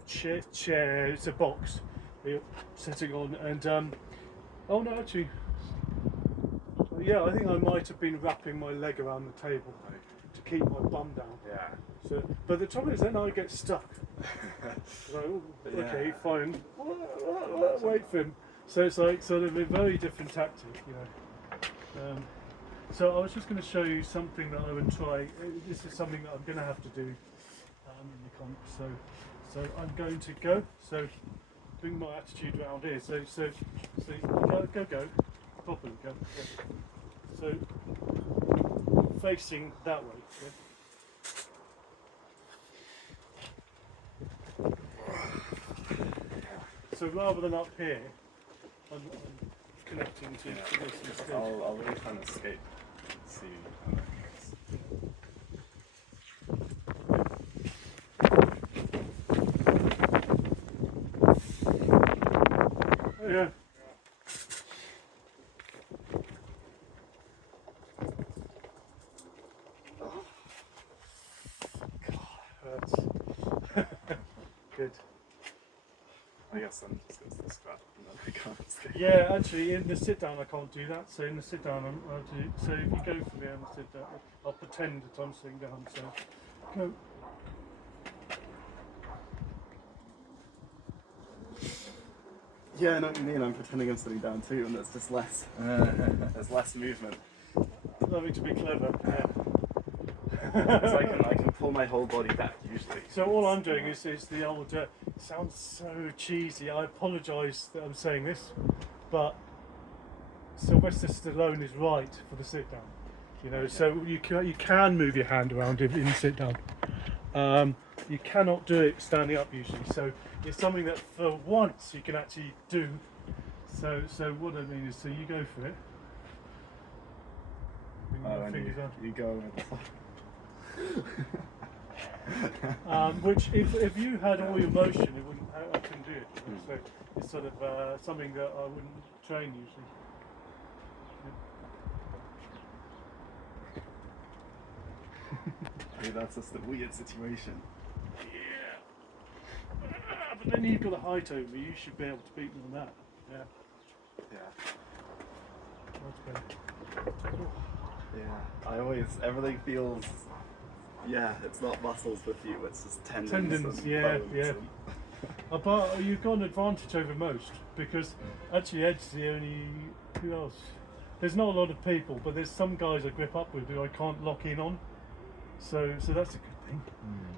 chair. It's a box you're sitting on, and oh no, actually, yeah, I think I might have been wrapping my leg around the table to keep my bum down. Yeah. So, but the trouble is, then I get stuck. So, okay, Yeah. fine. Wait for him. So it's like sort of a very different tactic, So I was just going to show you something that I would try. This is something that I'm going to have to do in the comp. So I'm going to go. So bring my attitude round here. So go. Properly go. So facing that way. So rather than up here, I'm connecting to this instead. I'll really try and escape. See. guess I'm just going to scrap and then I can't. Yeah, actually, in the sit down I can't do that. So in the sit down, I'll do. So if you go for me on the sit down, I'll pretend that I'm sitting down. So go. Yeah, I know what you mean. I'm pretending I'm sitting down too, and there's just less. There's less movement. Loving to be clever. Yeah. So I can pull my whole body back usually. So all I'm doing is the old. It sounds so cheesy. I apologise that I'm saying this, but Sylvester Stallone is right for the sit down. You know, so you can move your hand around in sit down. You cannot do it standing up usually. So it's something that for once you can actually do. So what I mean is, so you go for it. You go with which if you had all your motion, it wouldn't. I couldn't do it. So it's sort of something that I wouldn't train usually. I mean, that's just a weird situation. Yeah. But then you've got a height over me. You should be able to beat me on that. Yeah. Yeah. Much better. Yeah. I always everything feels. Yeah, it's not muscles with you. It's just tendons. Tendons. And Yeah. bones Yeah. and- But you've got an advantage over most because actually Ed's the only. Who else? There's not a lot of people, but there's some guys I grip up with who I can't lock in on. So that's a good thing.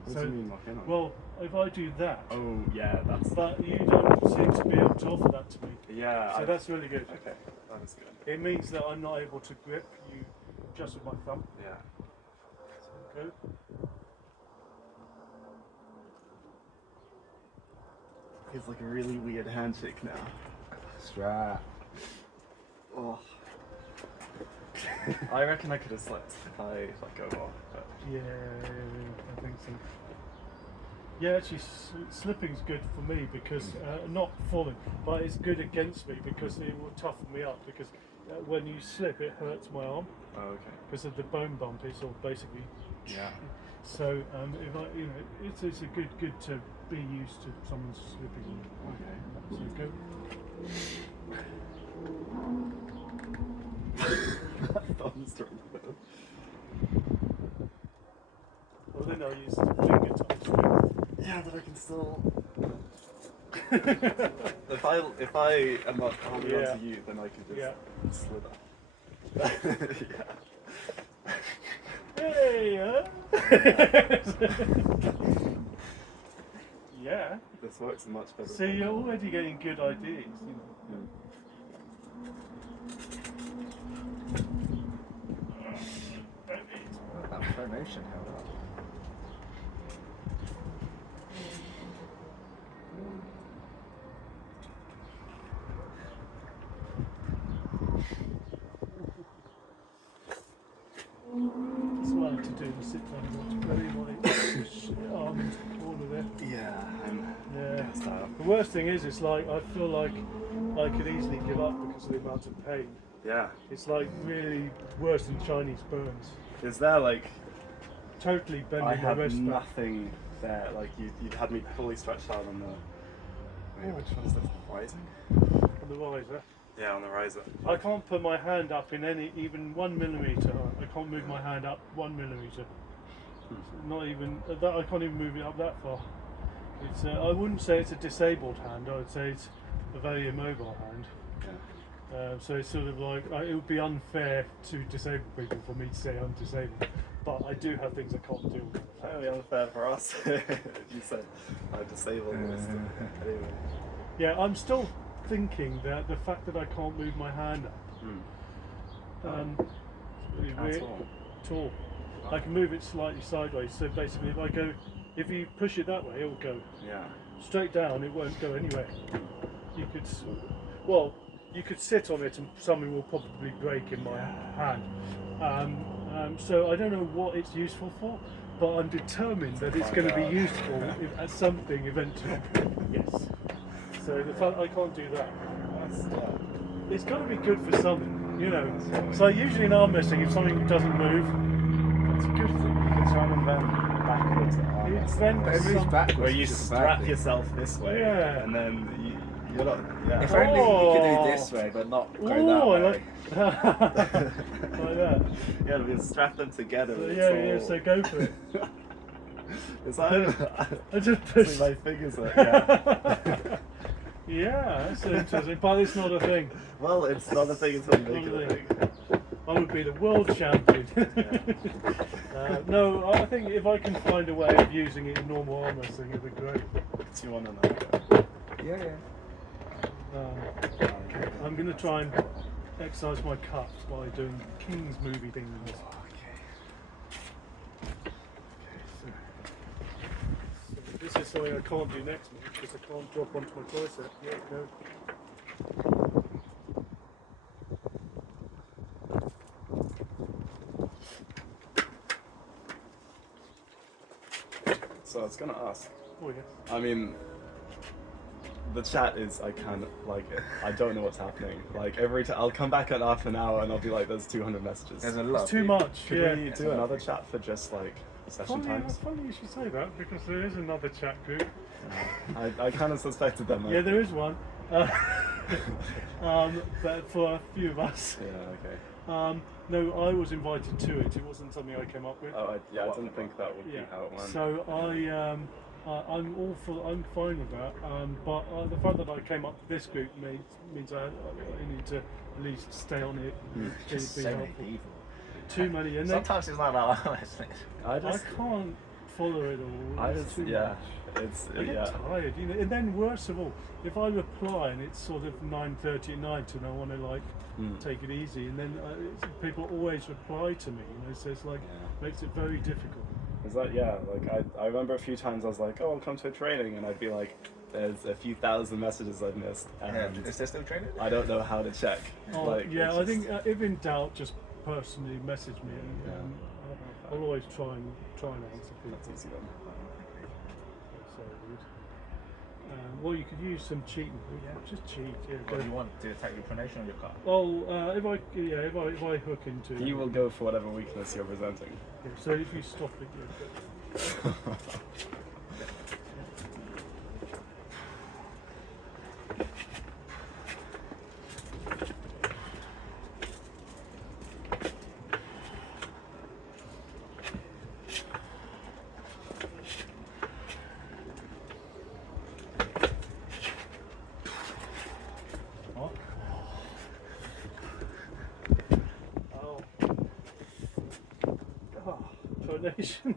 What do you mean lock in on? Well, if I do that, Oh yeah, that's. but you don't seem to be able to offer that to me. Yeah. So that's really good. Okay, that is good. It means that I'm not able to grip you just with my thumb. Yeah. Go. Feels like a really weird handshake now. Strap. Oh. I reckon I could have slipped if I let go off. But Yeah, I think so. Yeah, actually, slipping's good for me because not falling, but it's good against me because it will toughen me up. Because when you slip, it hurts my arm oh, okay. because of the bone bump. It's all basically. Yeah. So if I, it's a good to be used to someone slipping. Okay. So go. Thumbs through the middle. Well, then I'll use the finger to Yeah, but I can still. if I am not holding on to you, then I can just slither. Yeah. Hey, yeah. This works much better. So you're already getting good ideas, That promotion held up. That's what I like to do, sit down and bury my arm into the corner there. Yeah, I'm gassed out. The worst thing is, it's like, I feel like I could easily give up because of the amount of pain. Yeah. It's like really worse than Chinese burns. Is there like... Totally bending I my have wrist back. nothing there, like you'd had me fully stretched out on the... Wait, which one is this? Rising? On the riser. Yeah, on the riser. I can't put my hand up in even 1 millimetre. I can't move my hand up 1 millimetre. Not even that. I can't even move it up that far. It's. I wouldn't say it's a disabled hand. I would say it's a very immobile hand. Yeah. So it's sort of like it would be unfair to disabled people for me to say I'm disabled. But I do have things I can't do. Very unfair for us. You said I'm disabled. Anyway. Yeah, I'm still thinking that the fact that I can't move my hand up. It's really weird. At all. I can move it slightly sideways. So basically, if you push it that way, it will go. Yeah. Straight down, it won't go anywhere. You could sit on it and something will probably break in my hand. So I don't know what it's useful for, but I'm determined that it's going to be useful as something eventually. Yes. So the fact I can't do that, it's got to be good for something, So usually in arm wrestling, if something doesn't move, that's a good thing. It's random then. backwards at arm wrestling. But it moves backwards. Where you which is a bad strap thing. yourself this way, Yeah. and then you're not. Yeah. If only you could do this way, but not go that way. Like that. Yeah, we strap them together. Yeah, so go for it. It's like I just push. my fingers are, Yeah, that's interesting, but it's not a thing. Well, it's not a thing until you make it a thing. I would be the world champion. No, I think if I can find a way of using it in normal arm wrestling, it'd be great. Do you want to know? Yeah. I'm going to try and exercise my cups by doing King's movie things. This is something I can't do next month because I can't drop onto my tricep. Yeah, go. So I was gonna ask. Oh yes. I mean, the chat is, I kind of like it. I don't know what's happening. Like every time I'll come back in half an hour and I'll be like, "There's 200 messages." There's a lot. It's too much. Could Yeah. we do another chat for just like session times? Funny you should say that because there is another chat group. I kind of suspected them. Yeah, there is one. But for a few of us. Yeah. Okay. No, I was invited to it. It wasn't something I came up with. Oh, I didn't think that would be how it went. So I'm fine with that. But the fact that I came up with this group means I need to at least stay on it. Just be so many helpful. people. Too many, and Sometimes it's not that honestly. I I just, can't follow it all. It's too much. it's I get tired, and then worst of all, if I reply and it's sort of 9:30 at night and I want to take it easy, and then people always reply to me, so it's like makes it very difficult. Is that like I remember a few times I was like, oh, I'll come to a training, and I'd be like, there's a few thousand messages I've missed, and Is there still training? I don't know how to check. I think if in doubt, just personally message me, and I'll always try and answer people. That's easy then. Sorry, dude. Well, you could use some cheating. Just cheat. Yeah. What do you want to attack your pronation or your cut? If I hook into. You will go for whatever weakness you're presenting. Yeah, so if you stop it, pronation.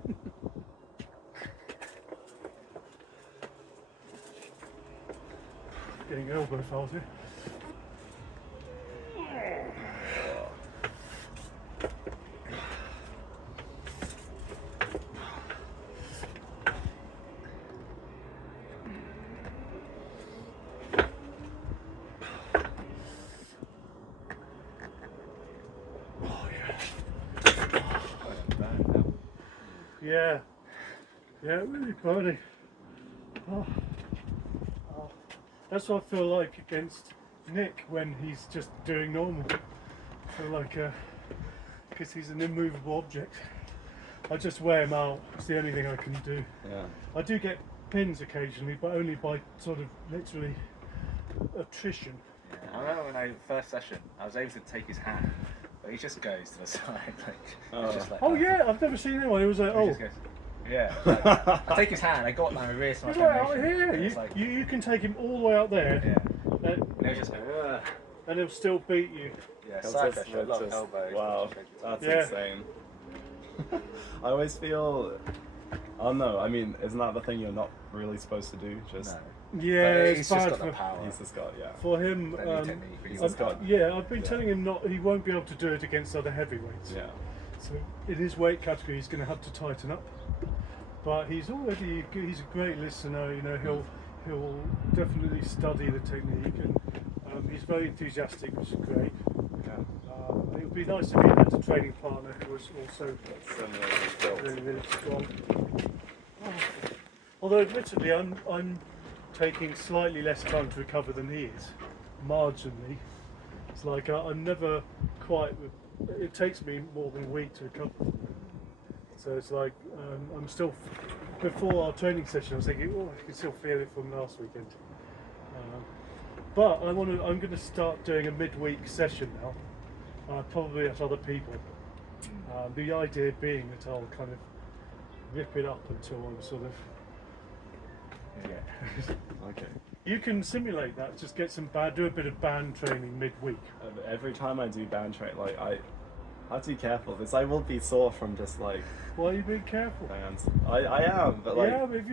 Getting elbow fouls here. Yeah, really funny. That's what I feel like against Nick when he's just doing normal. I feel like, because he's an immovable object, I just wear him out. It's the only thing I can do. Yeah. I do get pins occasionally, but only by sort of literally attrition. Yeah, I remember when first session, I was able to take his hand, but he just goes to the side. It's just like, yeah, I've never seen anyone. It was like, he just goes, yeah. I take his hand, I got my wrist, my he's right out foundation. here. You can take him all the way out there, And he'll just go, ugh. and he'll still beat you. Yeah, side pressure, a lot of elbows. Wow, that's Yeah. insane. I always feel, oh no, I mean, isn't that the thing you're not really supposed to do? Just Yeah, But it's he's bad just got for the power. he's just got for him. He's just got I've been telling him not. He won't be able to do it against other heavyweights. yeah. So in his weight category, he's going to have to tighten up. But he's a great listener. He'll definitely study the technique, and he's very enthusiastic, which is great. It would be nice if he had a training partner who was also really strong. Although admittedly, I'm taking slightly less time to recover than he is, marginally. It's like I'm never quite. It takes me more than a week to recover. So So it's like I'm still before our training session. I was thinking, oh, I can still feel it from last weekend. But I'm going to start doing a midweek session now, probably at other people. The idea being that I'll kind of rip it up until I'm sort of. Yeah. Okay. You can simulate that. Just get do a bit of band training midweek. Every time I do band train, like I have to be careful because I will be sore from just like. Why are you being careful? Bands. I am, but like. Yeah, but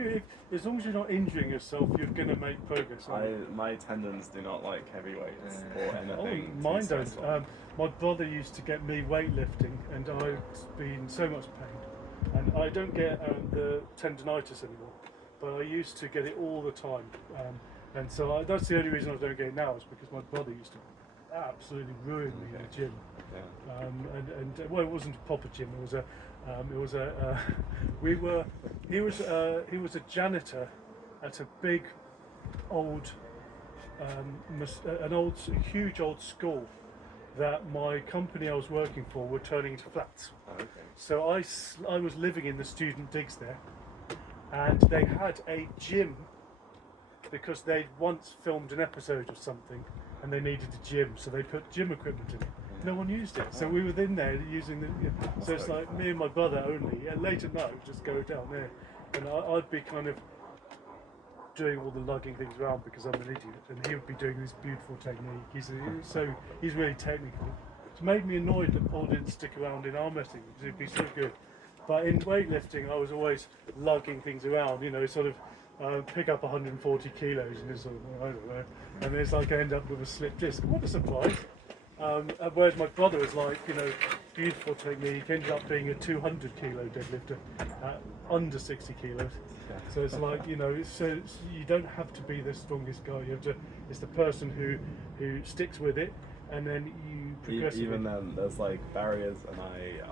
as long as you're not injuring yourself, you're going to make progress. My tendons do not like heavy weights or anything. Oh, mine don't. My brother used to get me weightlifting, and I've been in so much pain, and I don't get the tendonitis anymore. But I used to get it all the time, and so that's the only reason I don't get it now is because my brother used to absolutely ruin me in the gym. Yeah. And well, it wasn't a proper gym. He was a janitor at a big old huge old school that my company I was working for were turning into flats. Oh, okay. So I was living in the student digs there, and they had a gym because they'd once filmed an episode of something and they needed a gym, so they put gym equipment in it. No one used it, so we were in there using the. So it's like me and my brother only. And late at night, we'd just go down there, and I'd be kind of doing all the lugging things around because I'm an idiot, and he would be doing this beautiful technique. He's really technical. It made me annoyed that Paul didn't stick around in arm wrestling because he'd be so good. But in weightlifting, I was always lugging things around. Sort of pick up 140 kilos and just sort of, I don't know, and it's like I end up with a slip disc. What a surprise! Whereas my brother is like, beautiful technique, ended up being a 200 kilo deadlifter under 60 kilos. So it's like, you don't have to be the strongest guy. You have to. It's the person who sticks with it, and then you progress. Even then, there's like barriers, and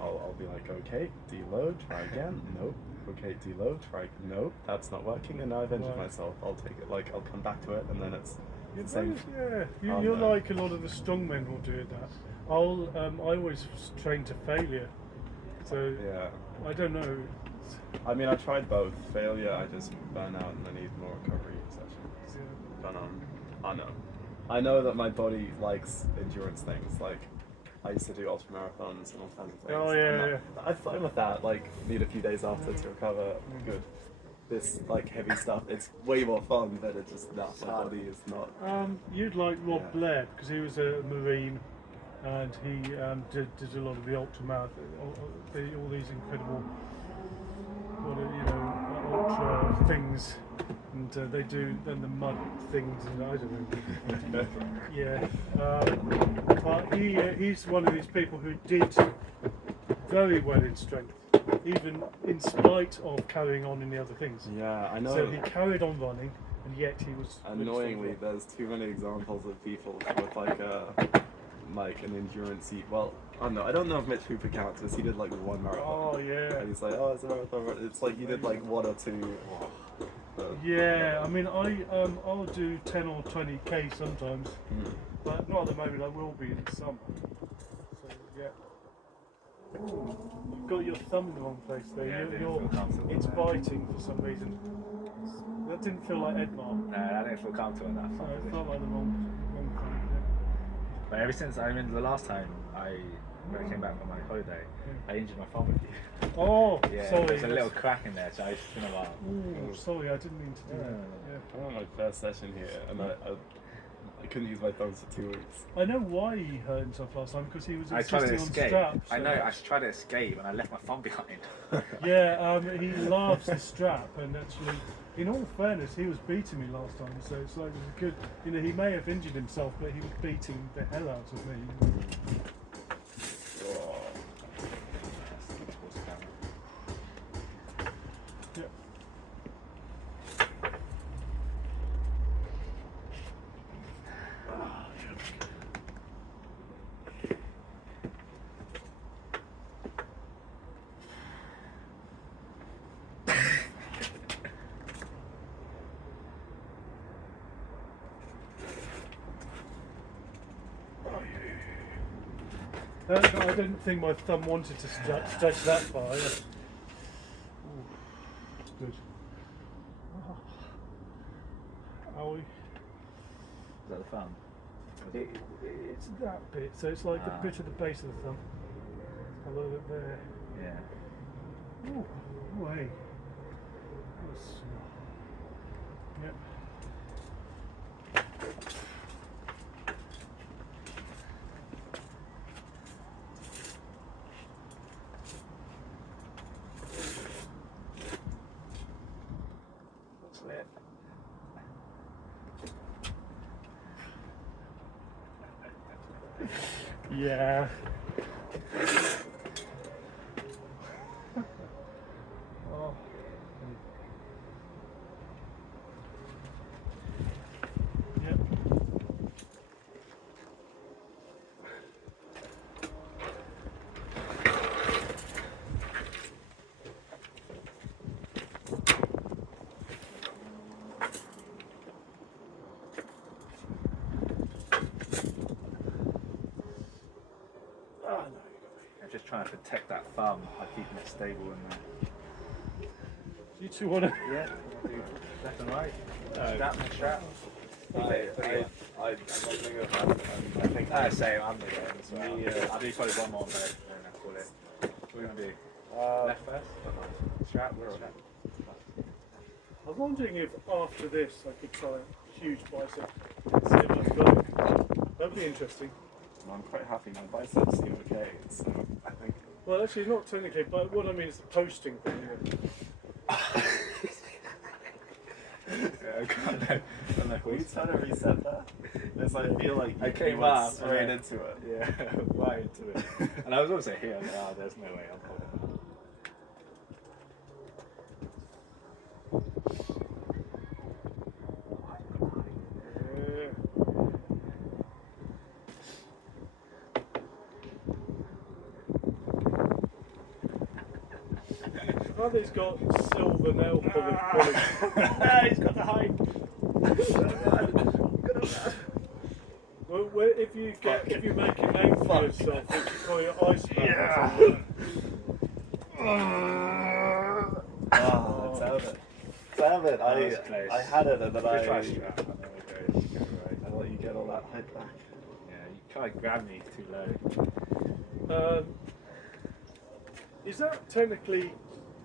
I'll be like, okay, deload, try again, nope. Okay, deload, try, nope, that's not working, and now I've injured myself. I'll take it. Like I'll come back to it, and then it's. You're like a lot of the strong men will do that. I always train to failure, so I don't know. I mean, I tried both. Failure, I just burn out and I need more recovery sessions. But I know that my body likes endurance things. Like I used to do ultra marathons and all kinds of things. Oh yeah. I'm fine with that. Like need a few days after to recover. Good. This like heavy stuff, it's way more fun, but it's just not. My body is not. You'd like Rob Blair because he was a Marine, and he did a lot of the ultramarathon, all these incredible, ultra things, and they do then the mud things, and I don't know. Yeah, but he's one of these people who did very well in strength, even in spite of carrying on in the other things. Yeah, I know. So he carried on running, and yet he was. Annoyingly, there's too many examples of people with like an endurance. Well, I don't know if Mitch Hooper counts because he did like one marathon. Oh yeah. And he's like, oh, it's a marathon. It's like he did like 1 or 2. Yeah, I mean, I'll do 10 or 20k sometimes, but not at the moment. I will be in the summer. So yeah. Ooh, you've got your thumb in the wrong place there. Yeah, it's biting for some reason. That didn't feel like Edmar. No, I didn't feel comfortable in that. No, it felt like the wrong thing. Yeah. But ever since the last time when I came back from my holiday, I injured my thumb with you. Oh, yeah, sorry. There's a little crack in there, so it's been a while. Ooh, sorry, I didn't mean to do that. Yeah. I'm on my first session here, and I couldn't use my thumbs for 2 weeks. I know why he hurt himself last time, because he was I tried to insisting on escape. straps. I know, I tried to escape and I left my thumb behind. Yeah, he loves the strap, and actually, in all fairness, he was beating me last time, so it's like it was good. He may have injured himself, but he was beating the hell out of me. Yeah. I didn't think my thumb wanted to stretch that far. Yeah. Are we? Is that the thumb? It's that bit, so it's like the bit at the base of the thumb. A little bit there. Yeah. Ooh, oh hey. Yep. Looks lit. Yeah. Oh. Yep. Ah, no. I'm just trying to protect that thumb by keeping it stable in there. You two want to? Yeah. Do left and right. Strap and strap. I'm not big of that. I think Same. I'm the game as well. Me, I'll do probably one more minute and then call it. What are we gonna do? Left first. Strap. Strap. I was wondering if after this I could try a huge bicep and see if I could go. That'd be interesting. I'm quite happy. My biceps seem okay, so I think. Well, actually, not technically, but what I mean is the posting thing. I don't know. Will you try to reset that? Because I feel like I you came went up straight into it. Yeah, right into it. And I was also here. I'm like, oh, there's no way I'm holding that. Brother's got silver nail polish. He's got the height. Well, if you make a name for yourself, you should call it Iceman. Yeah. Oh, damn it. Damn it. I had it and then I try strap. I let you get all that height back. Yeah, you can't grab me too low. Is that technically,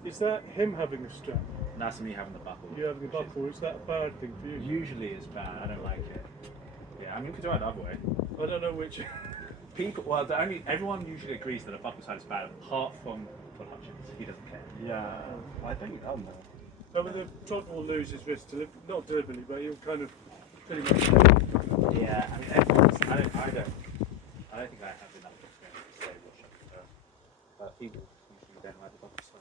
is that him having a strap? And that's me having the buckle. You having a buckle, is that a bad thing for you? Usually it's bad. I don't like it. Yeah, I mean, you could do it the other way. I don't know which. People, well, everyone usually agrees that a buckle side is bad, apart from Paul Hutchins. He doesn't care. Yeah, I think, I don't know. I mean, the Trot will lose his wrist, not deliberately, but he'll kind of pretty much. Yeah, I mean, everyone's, I don't think I have enough experience to say what should be first. But people usually don't like the buckle side.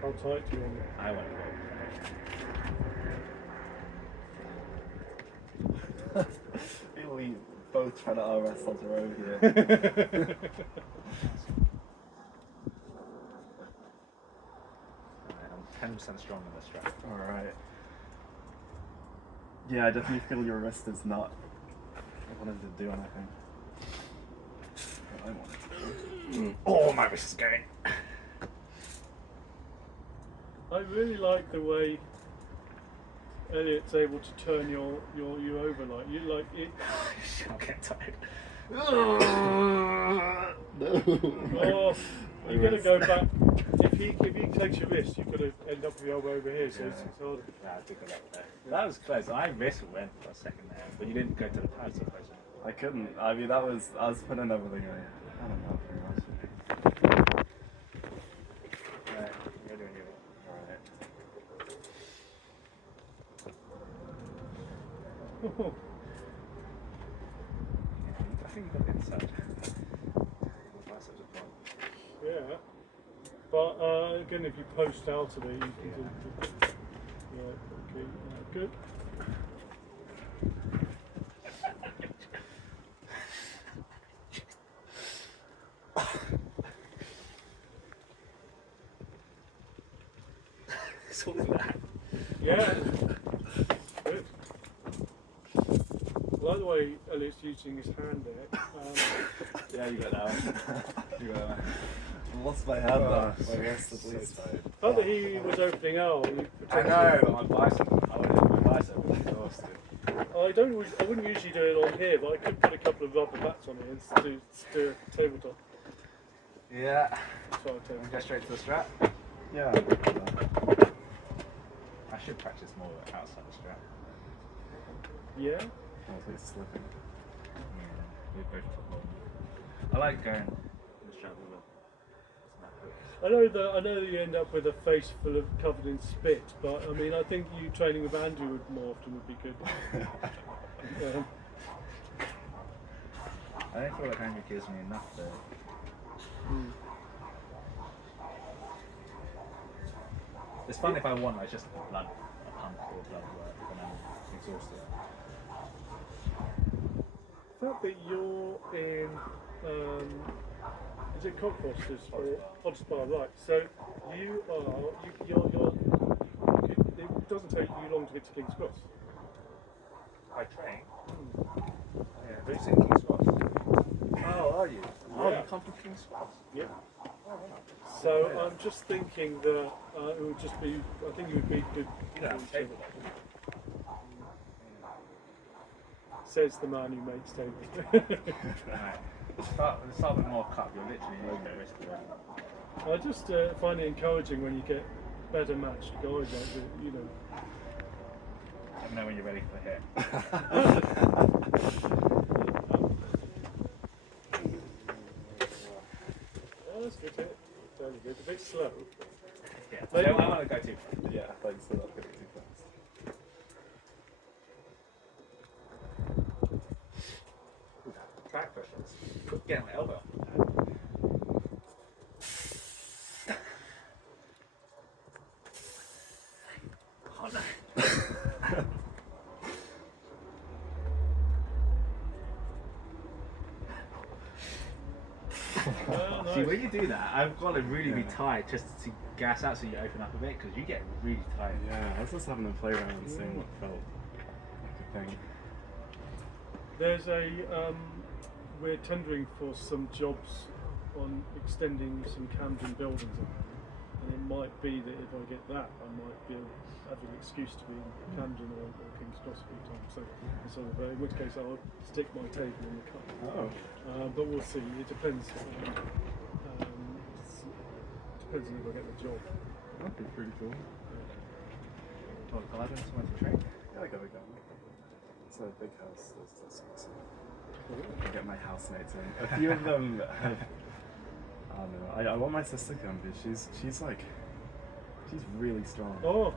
How tight do you want it? I want to go. We both trying to arm wrestle to road here. I'm 10% strong in this strap. Alright. Yeah, I definitely feel your wrist is not what I wanted to do anything. What I wanted to do. Oh, my wrist is going. I really like the way Elliot's able to turn you over like you like it. I'm getting tired. No. Oh, you got to go back. If he takes your wrist, you've got to end up with your elbow over here. So it's harder. Nah, I took it up there. That was close. My wrist went for a second there, but you didn't go to the pad so close. I couldn't. I mean, I was putting everything in. I don't know, pretty much. Right, you're doing your Oh, I think you got the inside. My biceps are fine. yeah. But again, if you post out of it, you can do. Yeah. Okay. Good. It's all in that. Yeah. Good. I like the way Elliot's using his hand there. Yeah, you got that one. You got that one. I lost my hand though. My wrist at least. I thought that he was opening out. I know, but my bicep, was exhausted. I wouldn't usually do it on here, but I could put a couple of rubber bats on it and do a tabletop. Yeah. Sorry, Go straight to the strap. Yeah. I should practice more outside the strap. Yeah. Oh, it's slipping. Yeah, we both took more. I like going the strap with a I know that you end up with a face full of covered in spit, but I mean, I think you training with Andrew would more often would be good. I don't feel like Andrew gives me enough though. It's fun if I want like just a pump or blood work and I'm exhausted. The fact that you're in, is it Cockfosters or Podspar, right? So you are, it doesn't take you long to get to King's Cross. I train? Yeah, but it's in King's Cross. Oh, are you? Oh, Yeah. you come from King's Cross? Yeah. So I'm just thinking that it would just be, I think it would be good. You don't have a table. Says the man who makes tables. Right. Start with more cup, you're literally losing the wrist away. I just find it encouraging when you get better matched guys like that, you know. Let me know when you're ready for the hit. Oh, that's good hit. Sounds good. A bit slow. Yeah, Maybe- I want to go too far. Yeah, thanks for not getting too fast. Back pushes. Get my elbow. Oh no. Oh, nice. See, when you do that, I've got to really be tight just to gas out so you open up a bit because you get really tight. Yeah, I was just having a play around and seeing what felt like a thing. There's we're tendering for some jobs on extending some Camden buildings, and it might be that if I get that, I might be able to have an excuse to be in Camden or King's Cross a few times. So, sort of, in which case I'll stick my table in the cup. Oh. But we'll see. It depends. Depends on if I get the job. That'd be pretty cool. Oh, can I do somewhere to train? Yeah, we go. It's a big house. That's awesome. I get my housemates in. A few of them have. I don't know. I want my sister to come because she's really strong. Oh,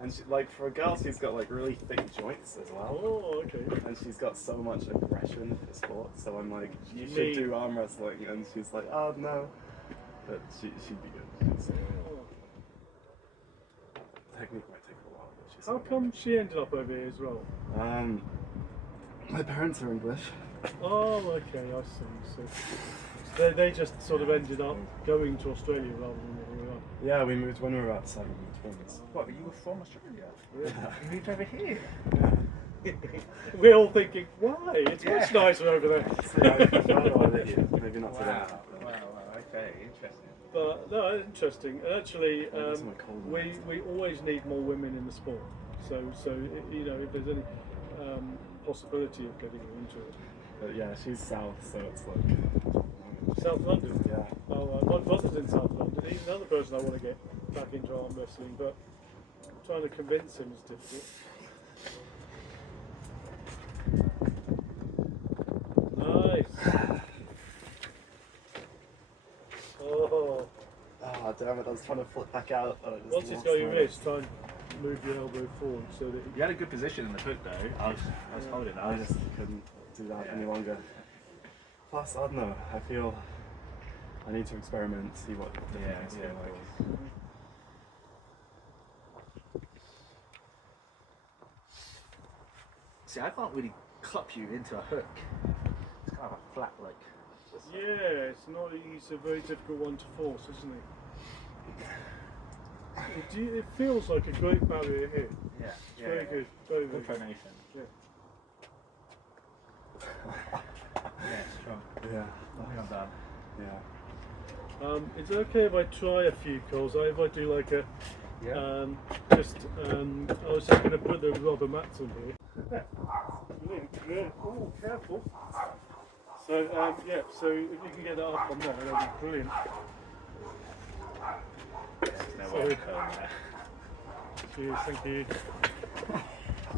And she, like for a girl, she's got like really thick joints as well. oh, okay. And she's got so much aggression for sport. So I'm like, you You should need- do arm wrestling, and she's like, oh no. But she'd be good. So, technique might take a while. But she's How come she ended up over here as well? My parents are English. Oh, okay, I see. So they just sort of ended up going to Australia rather than where we Yeah, we moved when we were about 7, twins. What, but you were from Australia? Yeah. You moved over here? Yeah. are. We're all thinking, why? It's much nicer over there. So yeah, I found out that here. Maybe not today. Wow, okay, interesting. But no, interesting. And actually, that's my cold one. we always need more women in the sport. So you know, if there's any possibility of getting her into it. But yeah, she's south, so it's like. South London. Yeah. Oh, my brother's in South London. He's another person I want to get back into arm wrestling, but trying to convince him is difficult. Nice. Oh. Ah, damn it, I was trying to flip back out. But I just Once it's lost got your my- wrist, try and move your elbow forward so that You had a good position in the hook though. I was holding that. I just couldn't do that any longer. Plus, I don't know, I feel I need to experiment, see what different things feel like. See, I can't really cup you into a hook. It's kind of a flat like. yeah, it's not. He's a very difficult one to force, isn't he? It feels like a great barrier here. Yeah. It's very good. Very, very Good good. pronation. Yeah. Yeah, strong. Yeah. I think I'm done. Yeah. It's okay if I try a few calls. If I do like a, Yeah. I was just going to put the rubber mats on here. Brilliant. Yeah. Oh, careful. So yeah. So if you can get that up on there, that'd be brilliant. Never Cheers, thank you.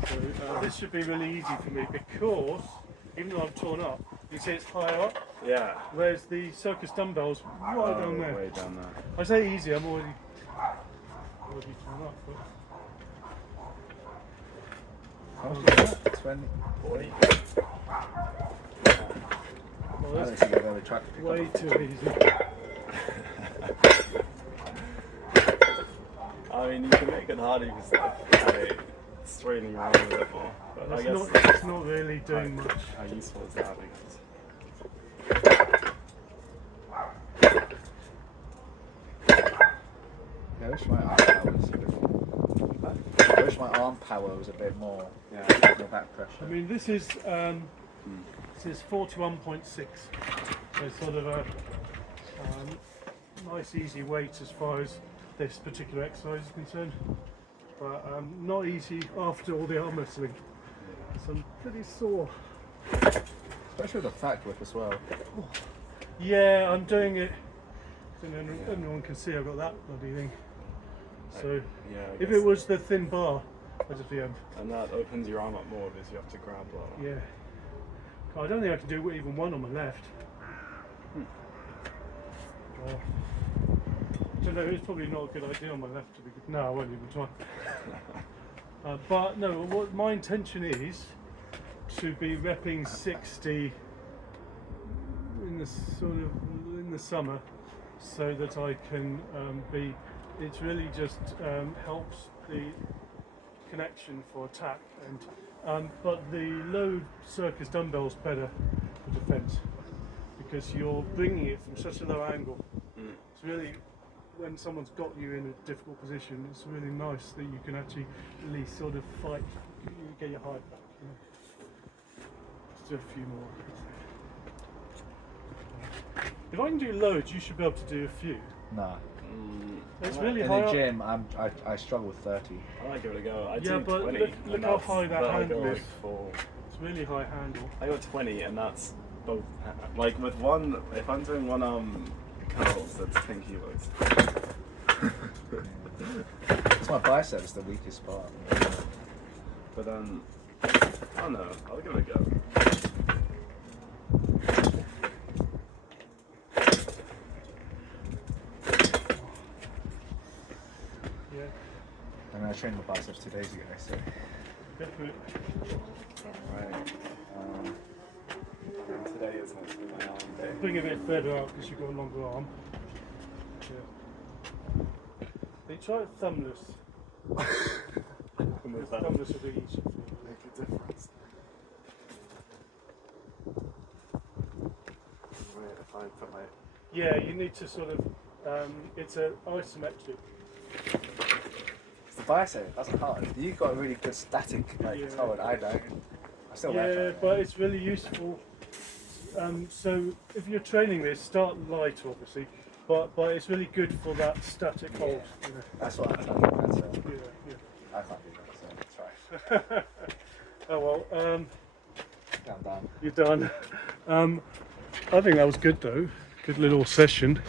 So this should be really easy for me because even though I'm torn up, you see it's higher up, Yeah. whereas the circus dumbbells right down there. Way down there. I say easy, I'm already torn up. But How much is that? 20. 40. well, I that's don't think I've ever tried to pick way up a too easy. I mean, you can make it harder because like, straining around a bit more. But I guess It's not really doing much. how useful is that? Yeah, I wish my arm power was a bit more. I wish my arm power was a bit more. Yeah. No back pressure. I mean, this is 41.6. So it's sort of a nice, easy weight as far as this particular exercise is concerned, but not easy after all the arm wrestling. So I'm pretty sore. Especially with the fat grip as well. Yeah, I'm doing it. So everyone can see I've got that bloody thing. So Yeah. I if guess. it was the thin bar, I'd just be And that opens your arm up more because you have to grab lower. yeah. I don't think I can do even one on my left. I don't know, it's probably not a good idea on my left to be good. No, I won't even try. But no, what my intention is to be repping 60 in the summer, so that I can be. It's really just helps the connection for attack, and but the low circus dumbbell's better for defence because you're bringing it from such a low angle. It's really, when someone's got you in a difficult position, it's really nice that you can actually at least sort of fight, you get your height back. You know. Let's do a few more. If I can do loads, you should be able to do a few. Nah. It's really In high the up. gym, I struggle with 30. I might give it a go. I Yeah, do but 20. look and how that's- high that but I handle go, is. like, full. It's really high handle. I got 20, and that's both. Like with one, if I'm doing one curls, that's 10 kilos. It's my biceps the weakest part. But then, I don't know. I'll give it a go. Yeah, I mean, I trained my biceps 2 days ago, so. definitely. Right. Today is mostly my arm day. Bring it a bit further out because you've got a longer arm. Yeah. They try it thumbless. Thumbless will be easy. Make a difference. Wait, if I put my. Yeah, you need to sort of. It's an isometric. It's the bicep, that's hard. You've got a really good static hold, I don't. I still work on Yeah, it. but it's really useful. So if you're training this, start light, obviously, but it's really good for that static hold. You know. That's what I'm trying to do. That's Yeah. I can't do that, so that's right. Oh well, I'm done. you're done. I think that was good though. Good little session.